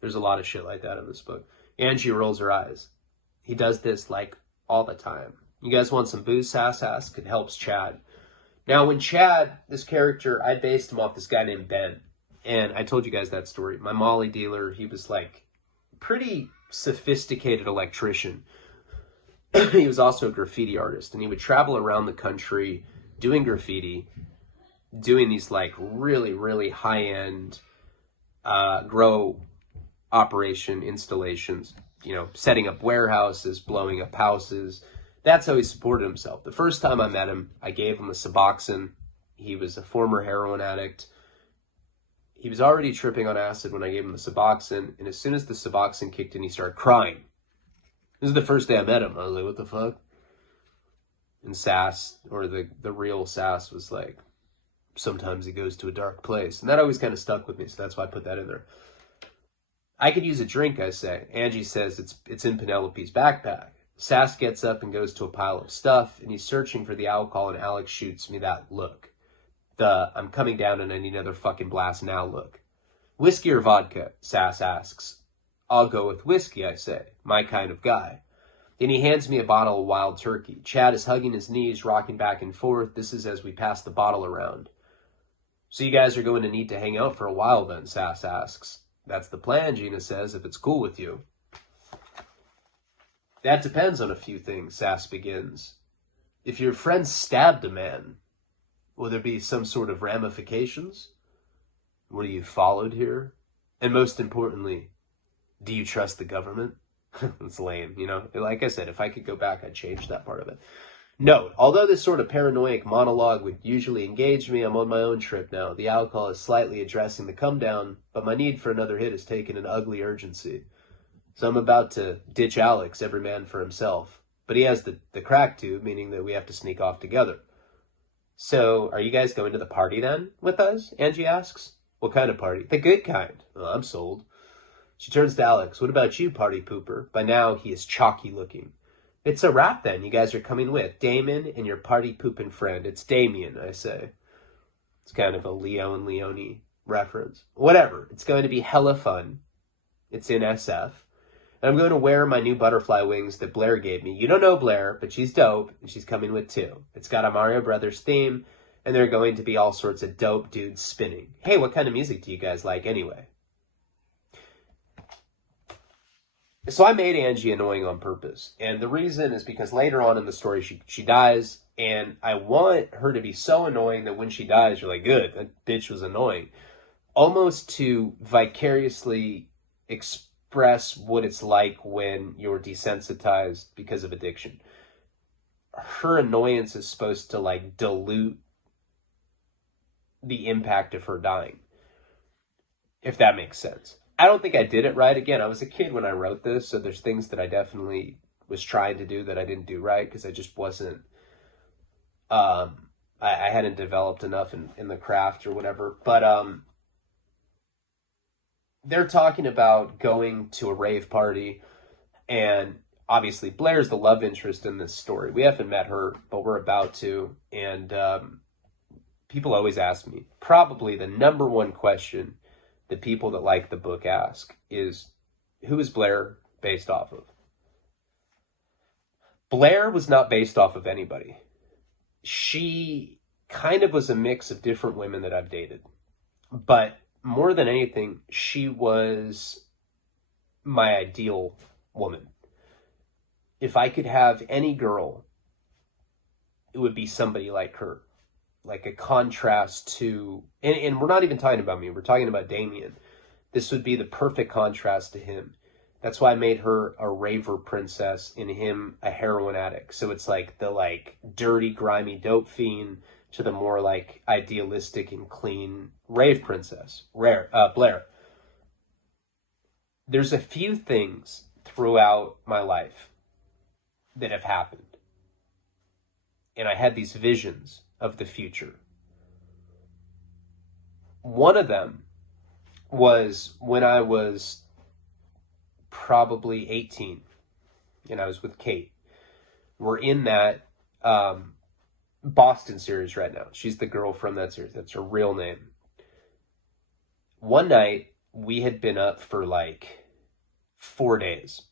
There's a lot of shit like that in this book. Angie rolls her eyes. He does this like all the time. You guys want some booze? Sass asks. It helps Chad. Now, when Chad, this character, I based him off this guy named Ben. And I told you guys that story. My Molly dealer, he was like pretty sophisticated electrician. He was also a graffiti artist. And he would travel around the country doing graffiti, doing these like really, really high-end grow operation installations. Setting up warehouses, blowing up houses. That's how he supported himself. The first time I met him, I gave him a Suboxone. He was a former heroin addict. He was already tripping on acid when I gave him the Suboxone, and as soon as the Suboxone kicked in, he started crying. This is the first day I met him. I was like, what the fuck? And Sass, or the real Sass, was like, sometimes he goes to a dark place. And that always kind of stuck with me, so that's why I put that in there. I could use a drink, I say. Angie says it's in Penelope's backpack. Sass gets up and goes to a pile of stuff, and he's searching for the alcohol, and Alex shoots me that look. I'm coming down and I need another fucking blast now look. Whiskey or vodka? Sass asks. I'll go with whiskey, I say. My kind of guy. Then he hands me a bottle of Wild Turkey. Chad is hugging his knees, rocking back and forth. This is as we pass the bottle around. So you guys are going to need to hang out for a while then, Sass asks. That's the plan, Gina says, if it's cool with you. That depends on a few things, Sass begins. If your friend stabbed a man, will there be some sort of ramifications? Were you followed here? And most importantly, do you trust the government? It's lame, Like I said, if I could go back, I'd change that part of it. Note, although this sort of paranoid monologue would usually engage me, I'm on my own trip now. The alcohol is slightly addressing the come down, but my need for another hit has taken an ugly urgency. So I'm about to ditch Alex, every man for himself. But he has the crack tube, meaning that we have to sneak off together. So, are you guys going to the party then with us? Angie asks. What kind of party? The good kind. Oh, I'm sold. She turns to Alex. What about you, party pooper? By now, he is chalky looking. It's a wrap then. You guys are coming with Damon and your party pooping friend. It's Damien, I say. It's kind of a Leo and Leone reference. Whatever. It's going to be hella fun. It's in SF. And I'm going to wear my new butterfly wings that Blair gave me. You don't know Blair, but she's dope, and she's coming with two. It's got a Mario Brothers theme, and there are going to be all sorts of dope dudes spinning. Hey, what kind of music do you guys like anyway? So I made Angie annoying on purpose. And the reason is because later on in the story, she dies. And I want her to be so annoying that when she dies, you're like, good, that bitch was annoying. Almost to vicariously express what it's like when you're desensitized because of addiction. Her annoyance is supposed to like dilute the impact of her dying. If that makes sense. I don't think I did it right. Again, I was a kid when I wrote this, so there's things that I definitely was trying to do that I didn't do right because I just wasn't, I I hadn't developed enough in the craft or whatever. But they're talking about going to a rave party, and obviously Blair's the love interest in this story. We haven't met her, but we're about to. And people always ask me, probably the number one question that people that like the book ask is, who is Blair based off of? Blair was not based off of anybody. She kind of was a mix of different women that I've dated. But more than anything, she was my ideal woman. If I could have any girl, it would be somebody like her. Like a contrast to, and we're not even talking about me, we're talking about Damien. This would be the perfect contrast to him. That's why I made her a raver princess and him a heroin addict. So it's like the dirty, grimy dope fiend to the more like idealistic and clean rave princess, Blair. There's a few things throughout my life that have happened. And I had these visions of the future. One of them was when I was probably 18 and I was with Kate. We're in that Boston series right now. She's the girl from that series. That's her real name. One night we had been up for like 4 days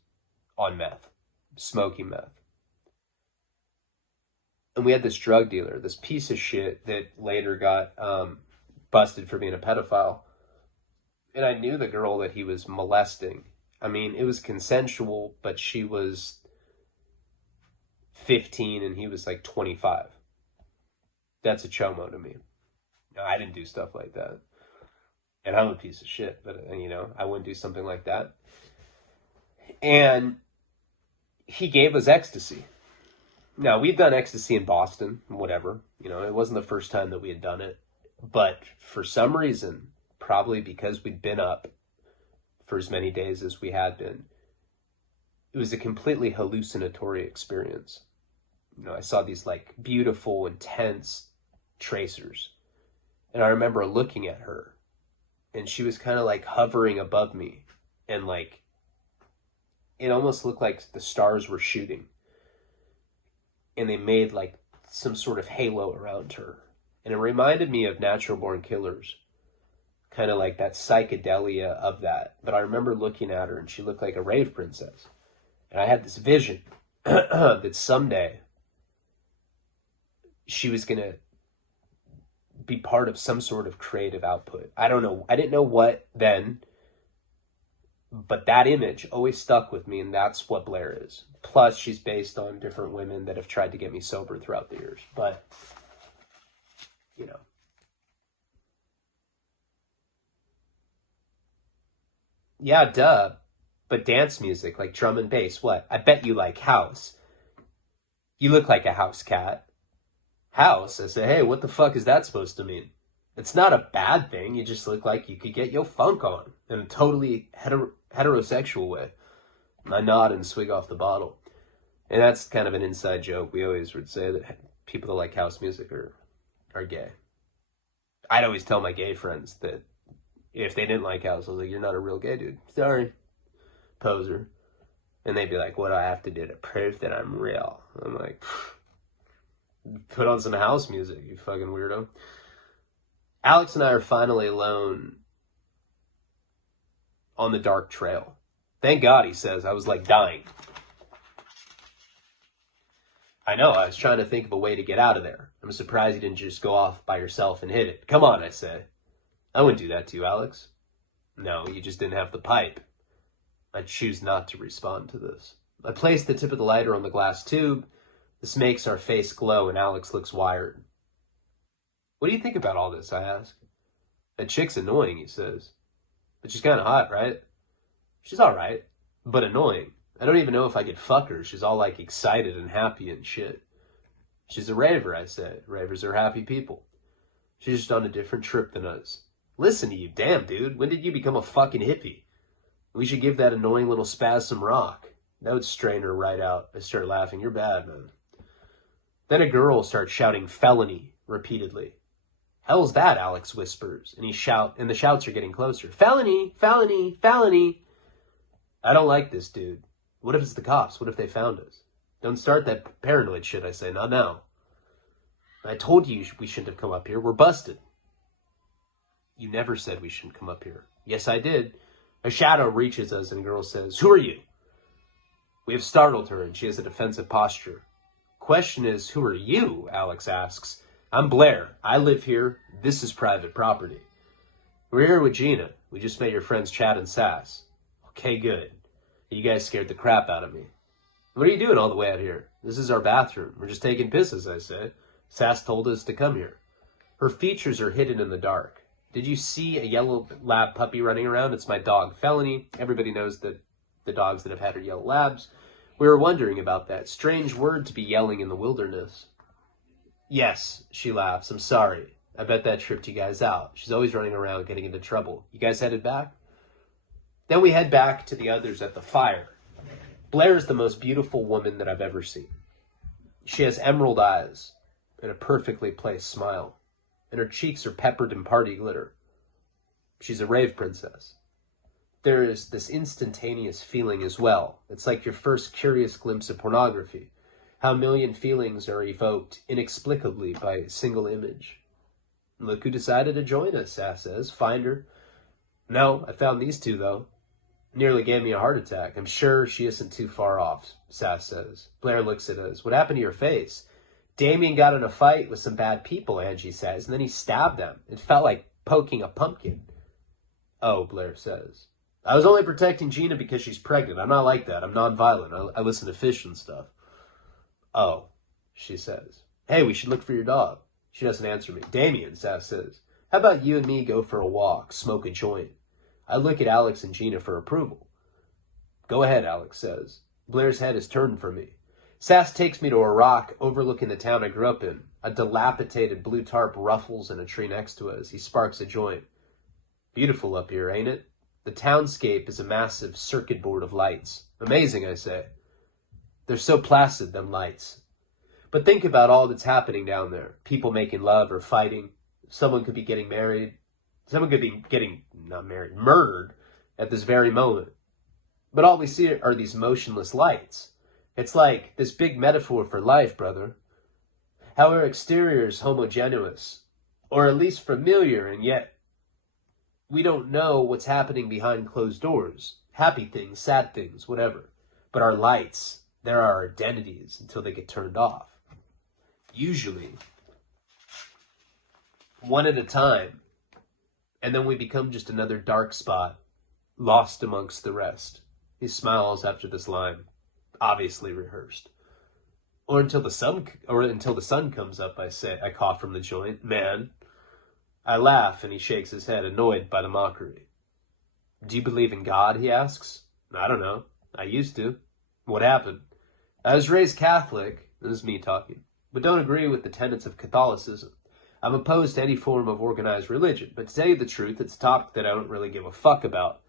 on meth, smoking meth. And we had this drug dealer, this piece of shit that later got busted for being a pedophile. And I knew the girl that he was molesting. I mean, it was consensual, but she was 15 and he was like 25. That's a chomo to me. No, I didn't do stuff like that. And I'm a piece of shit, but I wouldn't do something like that. And he gave us ecstasy. Now, we've done ecstasy in Boston, whatever. It wasn't the first time that we had done it. But for some reason, probably because we'd been up for as many days as we had been, it was a completely hallucinatory experience. I saw these like beautiful, intense tracers. And I remember looking at her, and she was kind of like hovering above me. And like, it almost looked like the stars were shooting. And they made like some sort of halo around her. And it reminded me of Natural Born Killers. Kind of like that psychedelia of that. But I remember looking at her and she looked like a rave princess. And I had this vision that someday she was going to be part of some sort of creative output. I don't know. I didn't know what then. But that image always stuck with me, and that's what Blair is. Plus, she's based on different women that have tried to get me sober throughout the years. But, Yeah, duh. But dance music, like drum and bass, what? I bet you like house. You look like a house cat. House? I say, hey, what the fuck is that supposed to mean? It's not a bad thing. You just look like you could get your funk on in a totally heterosexual way. I nod and swig off the bottle. And that's kind of an inside joke. We always would say that people that like house music are gay. I'd always tell my gay friends that if they didn't like house, I was like, you're not a real gay dude. Sorry. Poser. And they'd be like, what do I have to do to prove that I'm real? I'm like, put on some house music, you fucking weirdo. Alex and I are finally alone on the dark trail. Thank God, he says. I was like dying. I know, I was trying to think of a way to get out of there. I'm surprised you didn't just go off by yourself and hit it. Come on, I say. I wouldn't do that to you, Alex. No, you just didn't have the pipe. I choose not to respond to this. I place the tip of the lighter on the glass tube. This makes our face glow and Alex looks wired. What do you think about all this, I ask. That chick's annoying, he says. But she's kind of hot, right? She's all right, but annoying. I don't even know if I could fuck her. She's all like excited and happy and shit. She's a raver, I say. Ravers are happy people. She's just on a different trip than us. Listen to you, damn dude. When did you become a fucking hippie? We should give that annoying little spaz some rock. That would strain her right out. I start laughing. You're bad, man. Then a girl starts shouting felony repeatedly. Hell's that, Alex whispers, and the shouts are getting closer. Felony, felony, felony. I don't like this, dude. What if it's the cops? What if they found us? Don't start that paranoid shit, I say, not now. I told you we shouldn't have come up here. We're busted. You never said we shouldn't come up here. Yes, I did. A shadow reaches us and a girl says, who are you? We have startled her and she has a defensive posture. Question is, who are you? Alex asks. I'm Blair. I live here. This is private property. We're here with Gina. We just met your friends Chad and Sass. Okay, good. You guys scared the crap out of me. What are you doing all the way out here? This is our bathroom. We're just taking pisses, I say. Sass told us to come here. Her features are hidden in the dark. Did you see a yellow lab puppy running around? It's my dog, Felony. Everybody knows that the dogs that have had her yellow labs. We were wondering about that. Strange word to be yelling in the wilderness. Yes, she laughs. I'm sorry. I bet that tripped you guys out. She's always running around getting into trouble. You guys headed back? Then we head back to the others at the fire. Blair is the most beautiful woman that I've ever seen. She has emerald eyes and a perfectly placed smile, and her cheeks are peppered in party glitter. She's a rave princess. There is this instantaneous feeling as well. It's like your first curious glimpse of pornography. How a million feelings are evoked inexplicably by a single image. Look who decided to join us, Sass says. Find her. No, I found these two, though. Nearly gave me a heart attack. I'm sure she isn't too far off, Sass says. Blair looks at us. What happened to your face? Damien got in a fight with some bad people, Angie says, and then he stabbed them. It felt like poking a pumpkin. Oh, Blair says. I was only protecting Gina because she's pregnant. I'm not like that. I'm nonviolent. I listen to fish and stuff. Oh, she says. Hey, we should look for your dog. She doesn't answer me. Damien, Sass says. How about you and me go for a walk, smoke a joint? I look at Alex and Gina for approval. Go ahead, Alex says. Blair's head is turned from me. Sass takes me to a rock overlooking the town I grew up in. A dilapidated blue tarp ruffles in a tree next to us. He sparks a joint. Beautiful up here, ain't it? The townscape is a massive circuit board of lights. Amazing, I say. They're so placid, them lights. But think about all that's happening down there. People making love or fighting. Someone could be getting married. Someone could be getting, not married, murdered at this very moment. But all we see are these motionless lights. It's like this big metaphor for life, brother. How our exterior is homogeneous, or at least familiar, and yet we don't know what's happening behind closed doors. Happy things, sad things, whatever. But our lights, they're our identities until they get turned off. Usually, one at a time. And then we become just another dark spot, lost amongst the rest. He smiles after this line, obviously rehearsed. Or until the sun comes up, I say. I cough from the joint. Man. I laugh, and he shakes his head, annoyed by the mockery. Do you believe in God, he asks. I don't know. I used to. What happened? I was raised Catholic. This is me talking. But don't agree with the tenets of Catholicism. I'm opposed to any form of organized religion, but to tell you the truth, it's a topic that I don't really give a fuck about.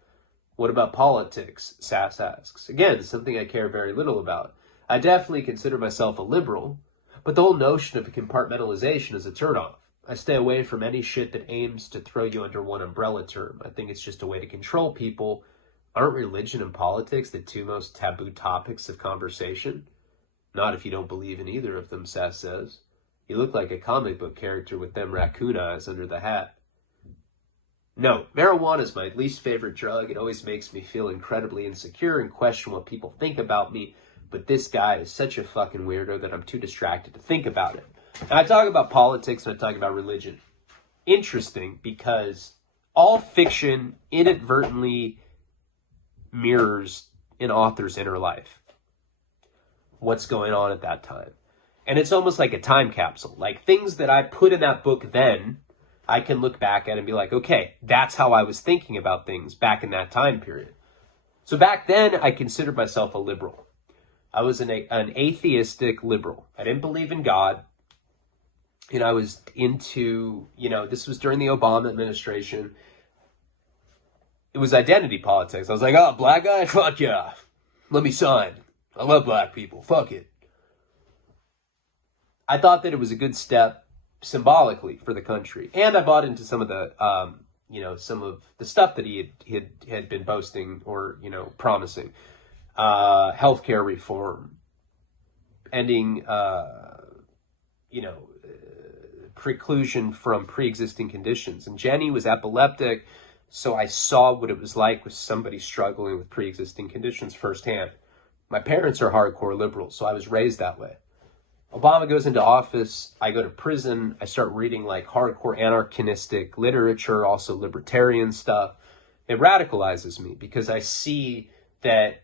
What about politics? Sass asks. Again, something I care very little about. I definitely consider myself a liberal, but the whole notion of compartmentalization is a turnoff. I stay away from any shit that aims to throw you under one umbrella term. I think it's just a way to control people. Aren't religion and politics the two most taboo topics of conversation? Not if you don't believe in either of them, Sass says. You look like a comic book character with them raccoon eyes under the hat. No, marijuana is my least favorite drug. It always makes me feel incredibly insecure and question what people think about me. But this guy is such a fucking weirdo that I'm too distracted to think about it. And I talk about politics and I talk about religion. Interesting, because all fiction inadvertently mirrors an author's inner life. What's going on at that time. And it's almost like a time capsule. Like things that I put in that book then, I can look back at and be like, okay, that's how I was thinking about things back in that time period. So back then, I considered myself a liberal. I was an atheistic liberal. I didn't believe in God. And I was into, this was during the Obama administration. It was identity politics. I was like, oh, black guy? Fuck yeah. Let me sign. I love black people. Fuck it. I thought that it was a good step symbolically for the country. And I bought into some of the, some of the stuff that he had been boasting or, promising. Healthcare reform, ending, preclusion from pre-existing conditions. And Jenny was epileptic, so I saw what it was like with somebody struggling with pre-existing conditions firsthand. My parents are hardcore liberals, so I was raised that way. Obama goes into office, I go to prison, I start reading like hardcore anarchistic literature, also libertarian stuff. It radicalizes me because I see that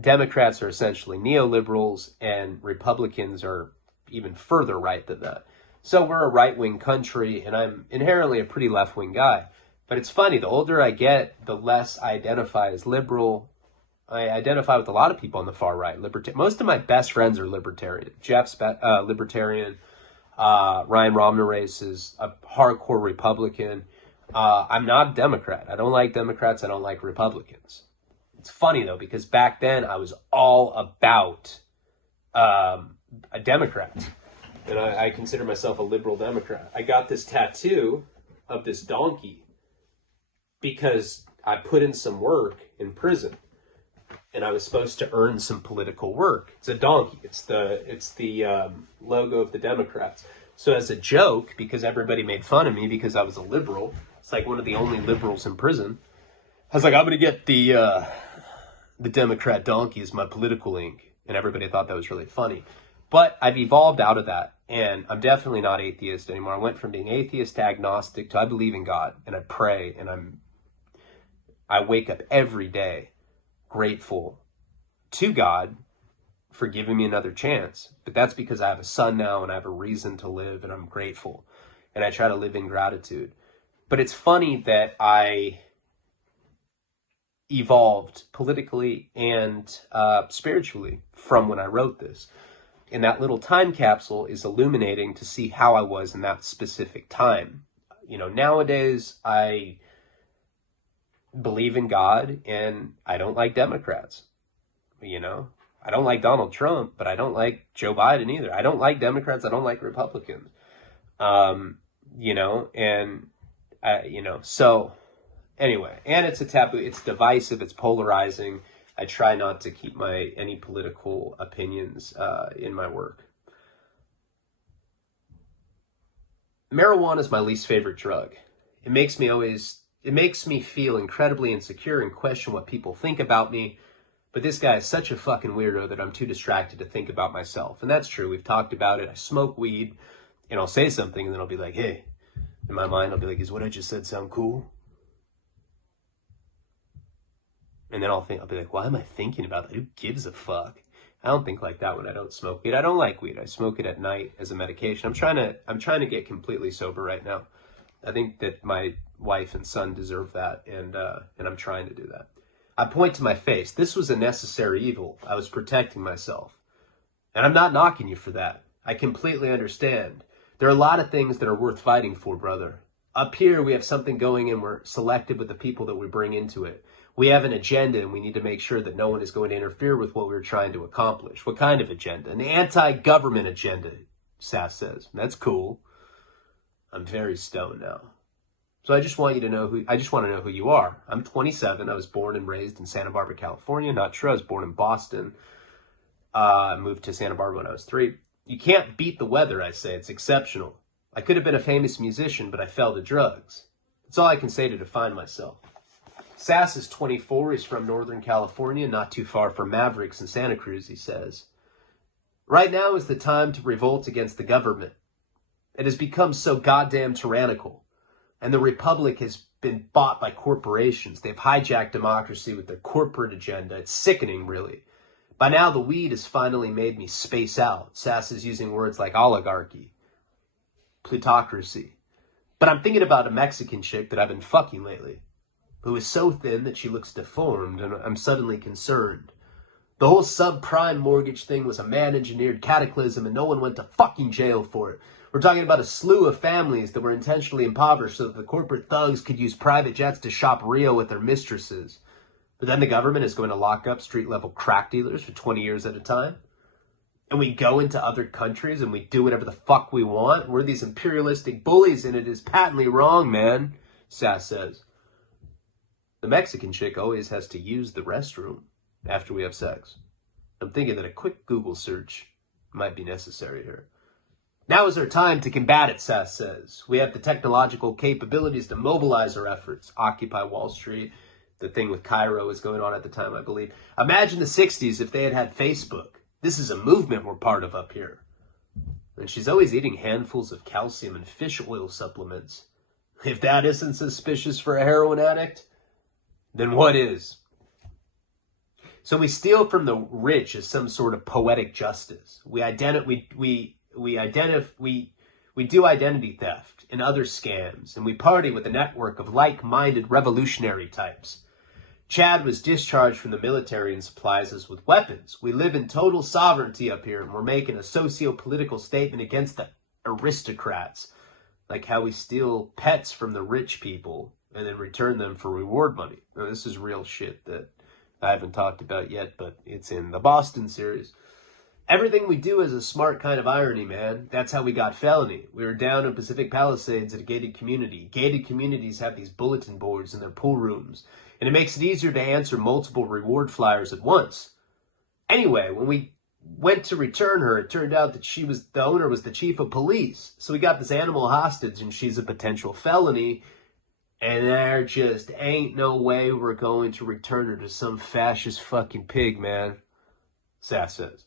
Democrats are essentially neoliberals and Republicans are even further right than that. So we're a right-wing country, and I'm inherently a pretty left-wing guy. But it's funny, the older I get, the less I identify as liberal. I identify with a lot of people on the far right. Most of my best friends are libertarian. Jeff's libertarian. Ryan Romney is a hardcore Republican. I'm not a Democrat. I don't like Democrats. I don't like Republicans. It's funny, though, because back then I was all about a Democrat. And I consider myself a liberal Democrat. I got this tattoo of this donkey because I put in some work in prison. And I was supposed to earn some political work. It's a donkey. It's the logo of the Democrats. So as a joke, because everybody made fun of me because I was a liberal, it's like one of the only liberals in prison. I was like, I'm going to get the Democrat donkey as my political ink. And everybody thought that was really funny. But I've evolved out of that. And I'm definitely not atheist anymore. I went from being atheist to agnostic to I believe in God. And I pray. And I wake up every day grateful to God for giving me another chance. But that's because I have a son now and I have a reason to live and I'm grateful. And I try to live in gratitude. But it's funny that I evolved politically and spiritually from when I wrote this. And that little time capsule is illuminating to see how I was in that specific time. Nowadays I believe in God and I don't like Democrats. I don't like Donald Trump, but I don't like Joe Biden either. I don't like Democrats. I don't like Republicans. So anyway, and it's a taboo. It's divisive. It's polarizing. I try not to keep any political opinions in my work. Marijuana is my least favorite drug. It makes me feel incredibly insecure and question what people think about me. But this guy is such a fucking weirdo that I'm too distracted to think about myself. And that's true. We've talked about it. I smoke weed and I'll say something and then I'll be like, hey, in my mind, I'll be like, is what I just said sound cool? And then I'll be like, why am I thinking about that? Who gives a fuck? I don't think like that when I don't smoke weed. I don't like weed. I smoke it at night as a medication. I'm trying to get completely sober right now. I think that my wife and son deserve that, and I'm trying to do that. I point to my face. This was a necessary evil. I was protecting myself. And I'm not knocking you for that. I completely understand. There are a lot of things that are worth fighting for, brother. Up here, we have something going and we're selective with the people that we bring into it. We have an agenda and we need to make sure that no one is going to interfere with what we're trying to accomplish. What kind of agenda? An anti-government agenda, Sass says. That's cool. I'm very stoned now. So I just want to know who you are. I'm 27. I was born and raised in Santa Barbara, California. Not true. I was born in Boston. I moved to Santa Barbara when I was 3. You can't beat the weather, I say. It's exceptional. I could have been a famous musician, but I fell to drugs. That's all I can say to define myself. Sass is 24. He's from Northern California, not too far from Mavericks in Santa Cruz, he says. Right now is the time to revolt against the government. It has become so goddamn tyrannical. And the republic has been bought by corporations. They've hijacked democracy with their corporate agenda. It's sickening, really. By now, the weed has finally made me space out. Sass is using words like oligarchy, plutocracy. But I'm thinking about a Mexican chick that I've been fucking lately, who is so thin that she looks deformed, and I'm suddenly concerned. The whole subprime mortgage thing was a man-engineered cataclysm, and no one went to fucking jail for it. We're talking about a slew of families that were intentionally impoverished so that the corporate thugs could use private jets to shop Rio with their mistresses. But then the government is going to lock up street-level crack dealers for 20 years at a time. and we go into other countries and we do whatever the fuck we want. We're these imperialistic bullies, and it is patently wrong, man, Sass says. The Mexican chick always has to use the restroom after we have sex. I'm thinking that a quick Google search might be necessary here. Now is our time to combat it, Sass says. We have the technological capabilities to mobilize our efforts. Occupy Wall Street. The thing with Cairo was going on at the time, I believe. Imagine the 60s if they had had Facebook. This is a movement we're part of up here. And she's always eating handfuls of calcium and fish oil supplements. If that isn't suspicious for a heroin addict, then what is? So we steal from the rich as some sort of poetic justice. We do identity theft and other scams, and we party with a network of like-minded revolutionary types. Chad was discharged from the military and supplies us with weapons. We live in total sovereignty up here, and we're making a socio-political statement against the aristocrats, like how we steal pets from the rich people and then return them for reward money. Now, this is real shit that I haven't talked about yet, but it's in the Boston series. Everything we do is a smart kind of irony, man. That's how we got felony. We were down in Pacific Palisades at a gated community. Gated communities have these bulletin boards in their pool rooms, and it makes it easier to answer multiple reward flyers at once. Anyway, when we went to return her, it turned out that the owner was the chief of police. So we got this animal hostage, and she's a potential felony, and there just ain't no way we're going to return her to some fascist fucking pig, man, Sass says.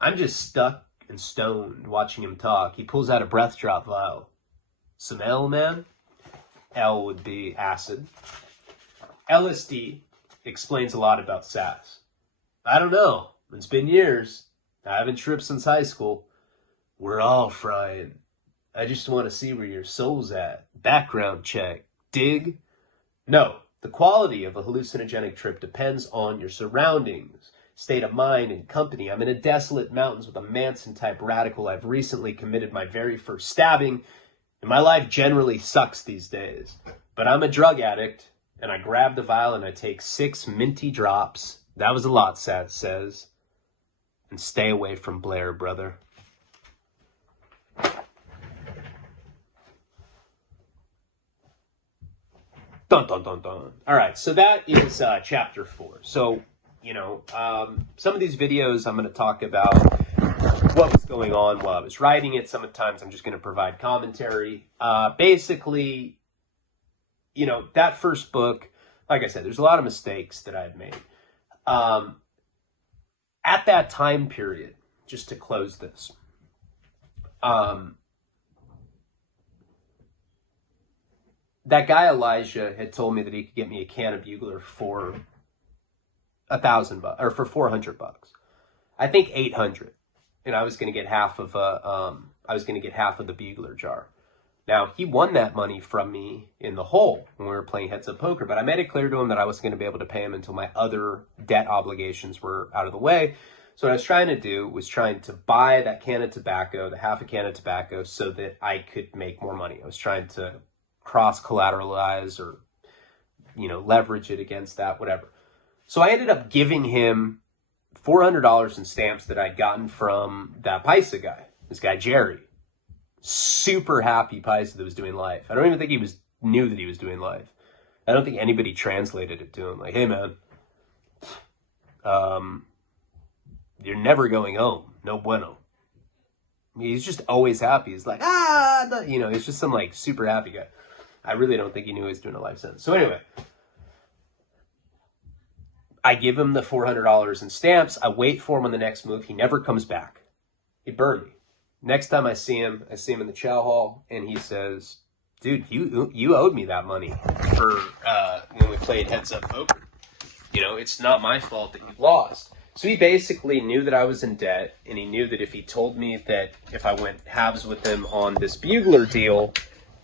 I'm just stuck and stoned watching him talk. He pulls out a breath drop vial. Some L, man? L would be acid. LSD explains a lot about Sass. I don't know. It's been years. I haven't tripped since high school. We're all frying. I just want to see where your soul's at. Background check. Dig? No. The quality of a hallucinogenic trip depends on your surroundings, state of mind, and company. I'm in a desolate mountains with a Manson-type radical. I've recently committed my very first stabbing, and my life generally sucks these days. But I'm a drug addict, and I grab the vial and I take 6 minty drops. That was a lot, Sass says. And stay away from Blair, brother. Dun, dun, dun, dun. All right, so that is chapter 4. So, some of these videos I'm going to talk about what was going on while I was writing it. Sometimes I'm just going to provide commentary. Basically, that first book, like I said, there's a lot of mistakes that I've made. At that time period, just to close this, that guy Elijah had told me that he could get me a can of Bugler for $1,000 or for $400. I think 800, and I was going to get half of the Bugler jar. Now, he won that money from me in the hole when we were playing heads up poker, but I made it clear to him that I wasn't going to be able to pay him until my other debt obligations were out of the way. So what I was trying to do was trying to buy that can of tobacco, the half a can of tobacco, so that I could make more money. I was trying to cross-collateralize or, leverage it against that, whatever. So I ended up giving him $400 in stamps that I'd gotten from that Paisa guy, this guy Jerry. Super happy Paisa that was doing life. I don't even think he knew that he was doing life. I don't think anybody translated it to him. Like, hey man, you're never going home. No bueno. He's just always happy. He's like, he's just some super happy guy. I really don't think he knew he was doing a life sentence. So anyway, I give him the $400 in stamps. I wait for him on the next move. He never comes back. He burned me. Next time I see him in the chow hall, and he says, dude, you owed me that money for when we played heads up poker. It's not my fault that you lost. So he basically knew that I was in debt, and he knew that if he told me that if I went halves with him on this Bugler deal,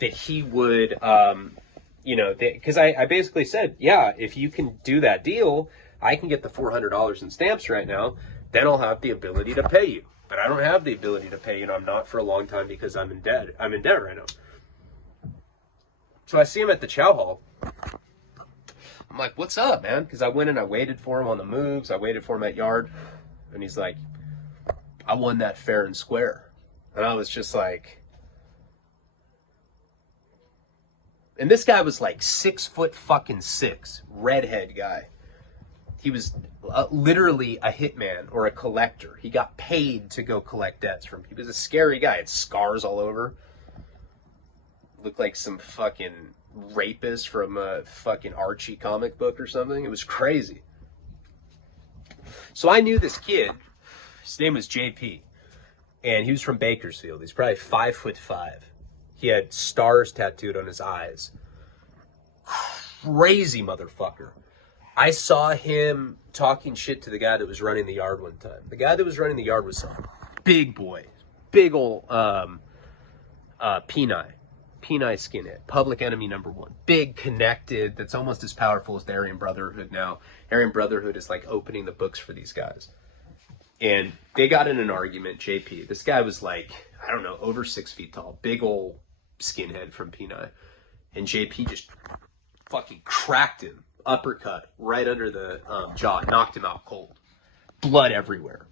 that he would, because I basically said, yeah, if you can do that deal, I can get the $400 in stamps right now, then I'll have the ability to pay you. But I don't have the ability to pay you, and I'm not for a long time because I'm in debt. I'm in debt right now. So I see him at the chow hall. I'm like, what's up, man? Because I went and I waited for him on the moves. I waited for him at yard. And he's like, I won that fair and square. And I was just like, and this guy was like 6'6", redhead guy. He was literally a hitman or a collector. He got paid to go collect debts from people. He was a scary guy. He had scars all over. Looked like some fucking rapist from a fucking Archie comic book or something. It was crazy. So I knew this kid. His name was JP. And he was from Bakersfield. He's probably 5'5". He had stars tattooed on his eyes. Crazy motherfucker. I saw him talking shit to the guy that was running the yard one time. The guy that was running the yard was some big boy. Big old Peni skinhead. Public enemy #1. Big, connected. That's almost as powerful as the Aryan Brotherhood now. Aryan Brotherhood is like opening the books for these guys. And they got in an argument, JP. This guy was like, I don't know, over 6 feet tall. Big old skinhead from Peni. And JP just fucking cracked him. Uppercut right under the jaw. Knocked him out cold. Blood everywhere.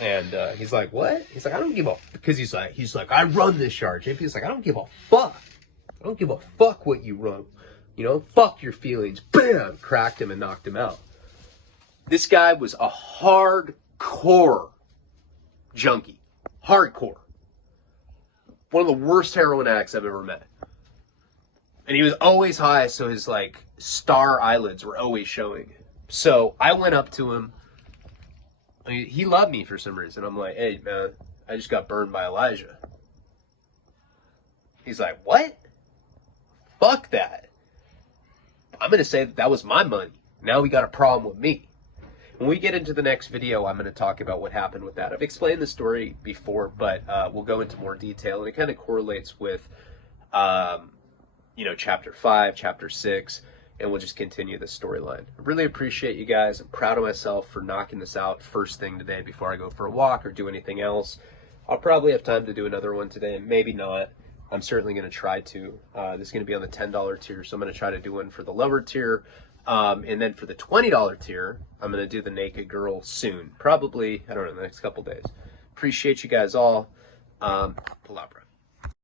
And he's like, what? He's like, I don't give a... Because he's like, I run this yard. JP's like, I don't give a fuck. I don't give a fuck what you run. You know, fuck your feelings. Bam! Cracked him and knocked him out. This guy was a hardcore junkie. Hardcore. One of the worst heroin addicts I've ever met. And he was always high, so his, like, star eyelids were always showing. So I went up to him. I mean, he loved me for some reason. I'm like, hey, man, I just got burned by Elijah. He's like, what? Fuck that. I'm going to say that was my money. Now we got a problem with me. When we get into the next video, I'm going to talk about what happened with that. I've explained the story before, but we'll go into more detail. And it kind of correlates with, chapter 5, chapter 6, and we'll just continue the storyline. I really appreciate you guys. I'm proud of myself for knocking this out first thing today before I go for a walk or do anything else. I'll probably have time to do another one today, maybe not. I'm certainly going to try to. This is going to be on the $10 tier, so I'm going to try to do one for the lower tier. And then for the $20 tier, I'm going to do the naked girl soon. Probably, I don't know, the next couple days. Appreciate you guys all. Palabra.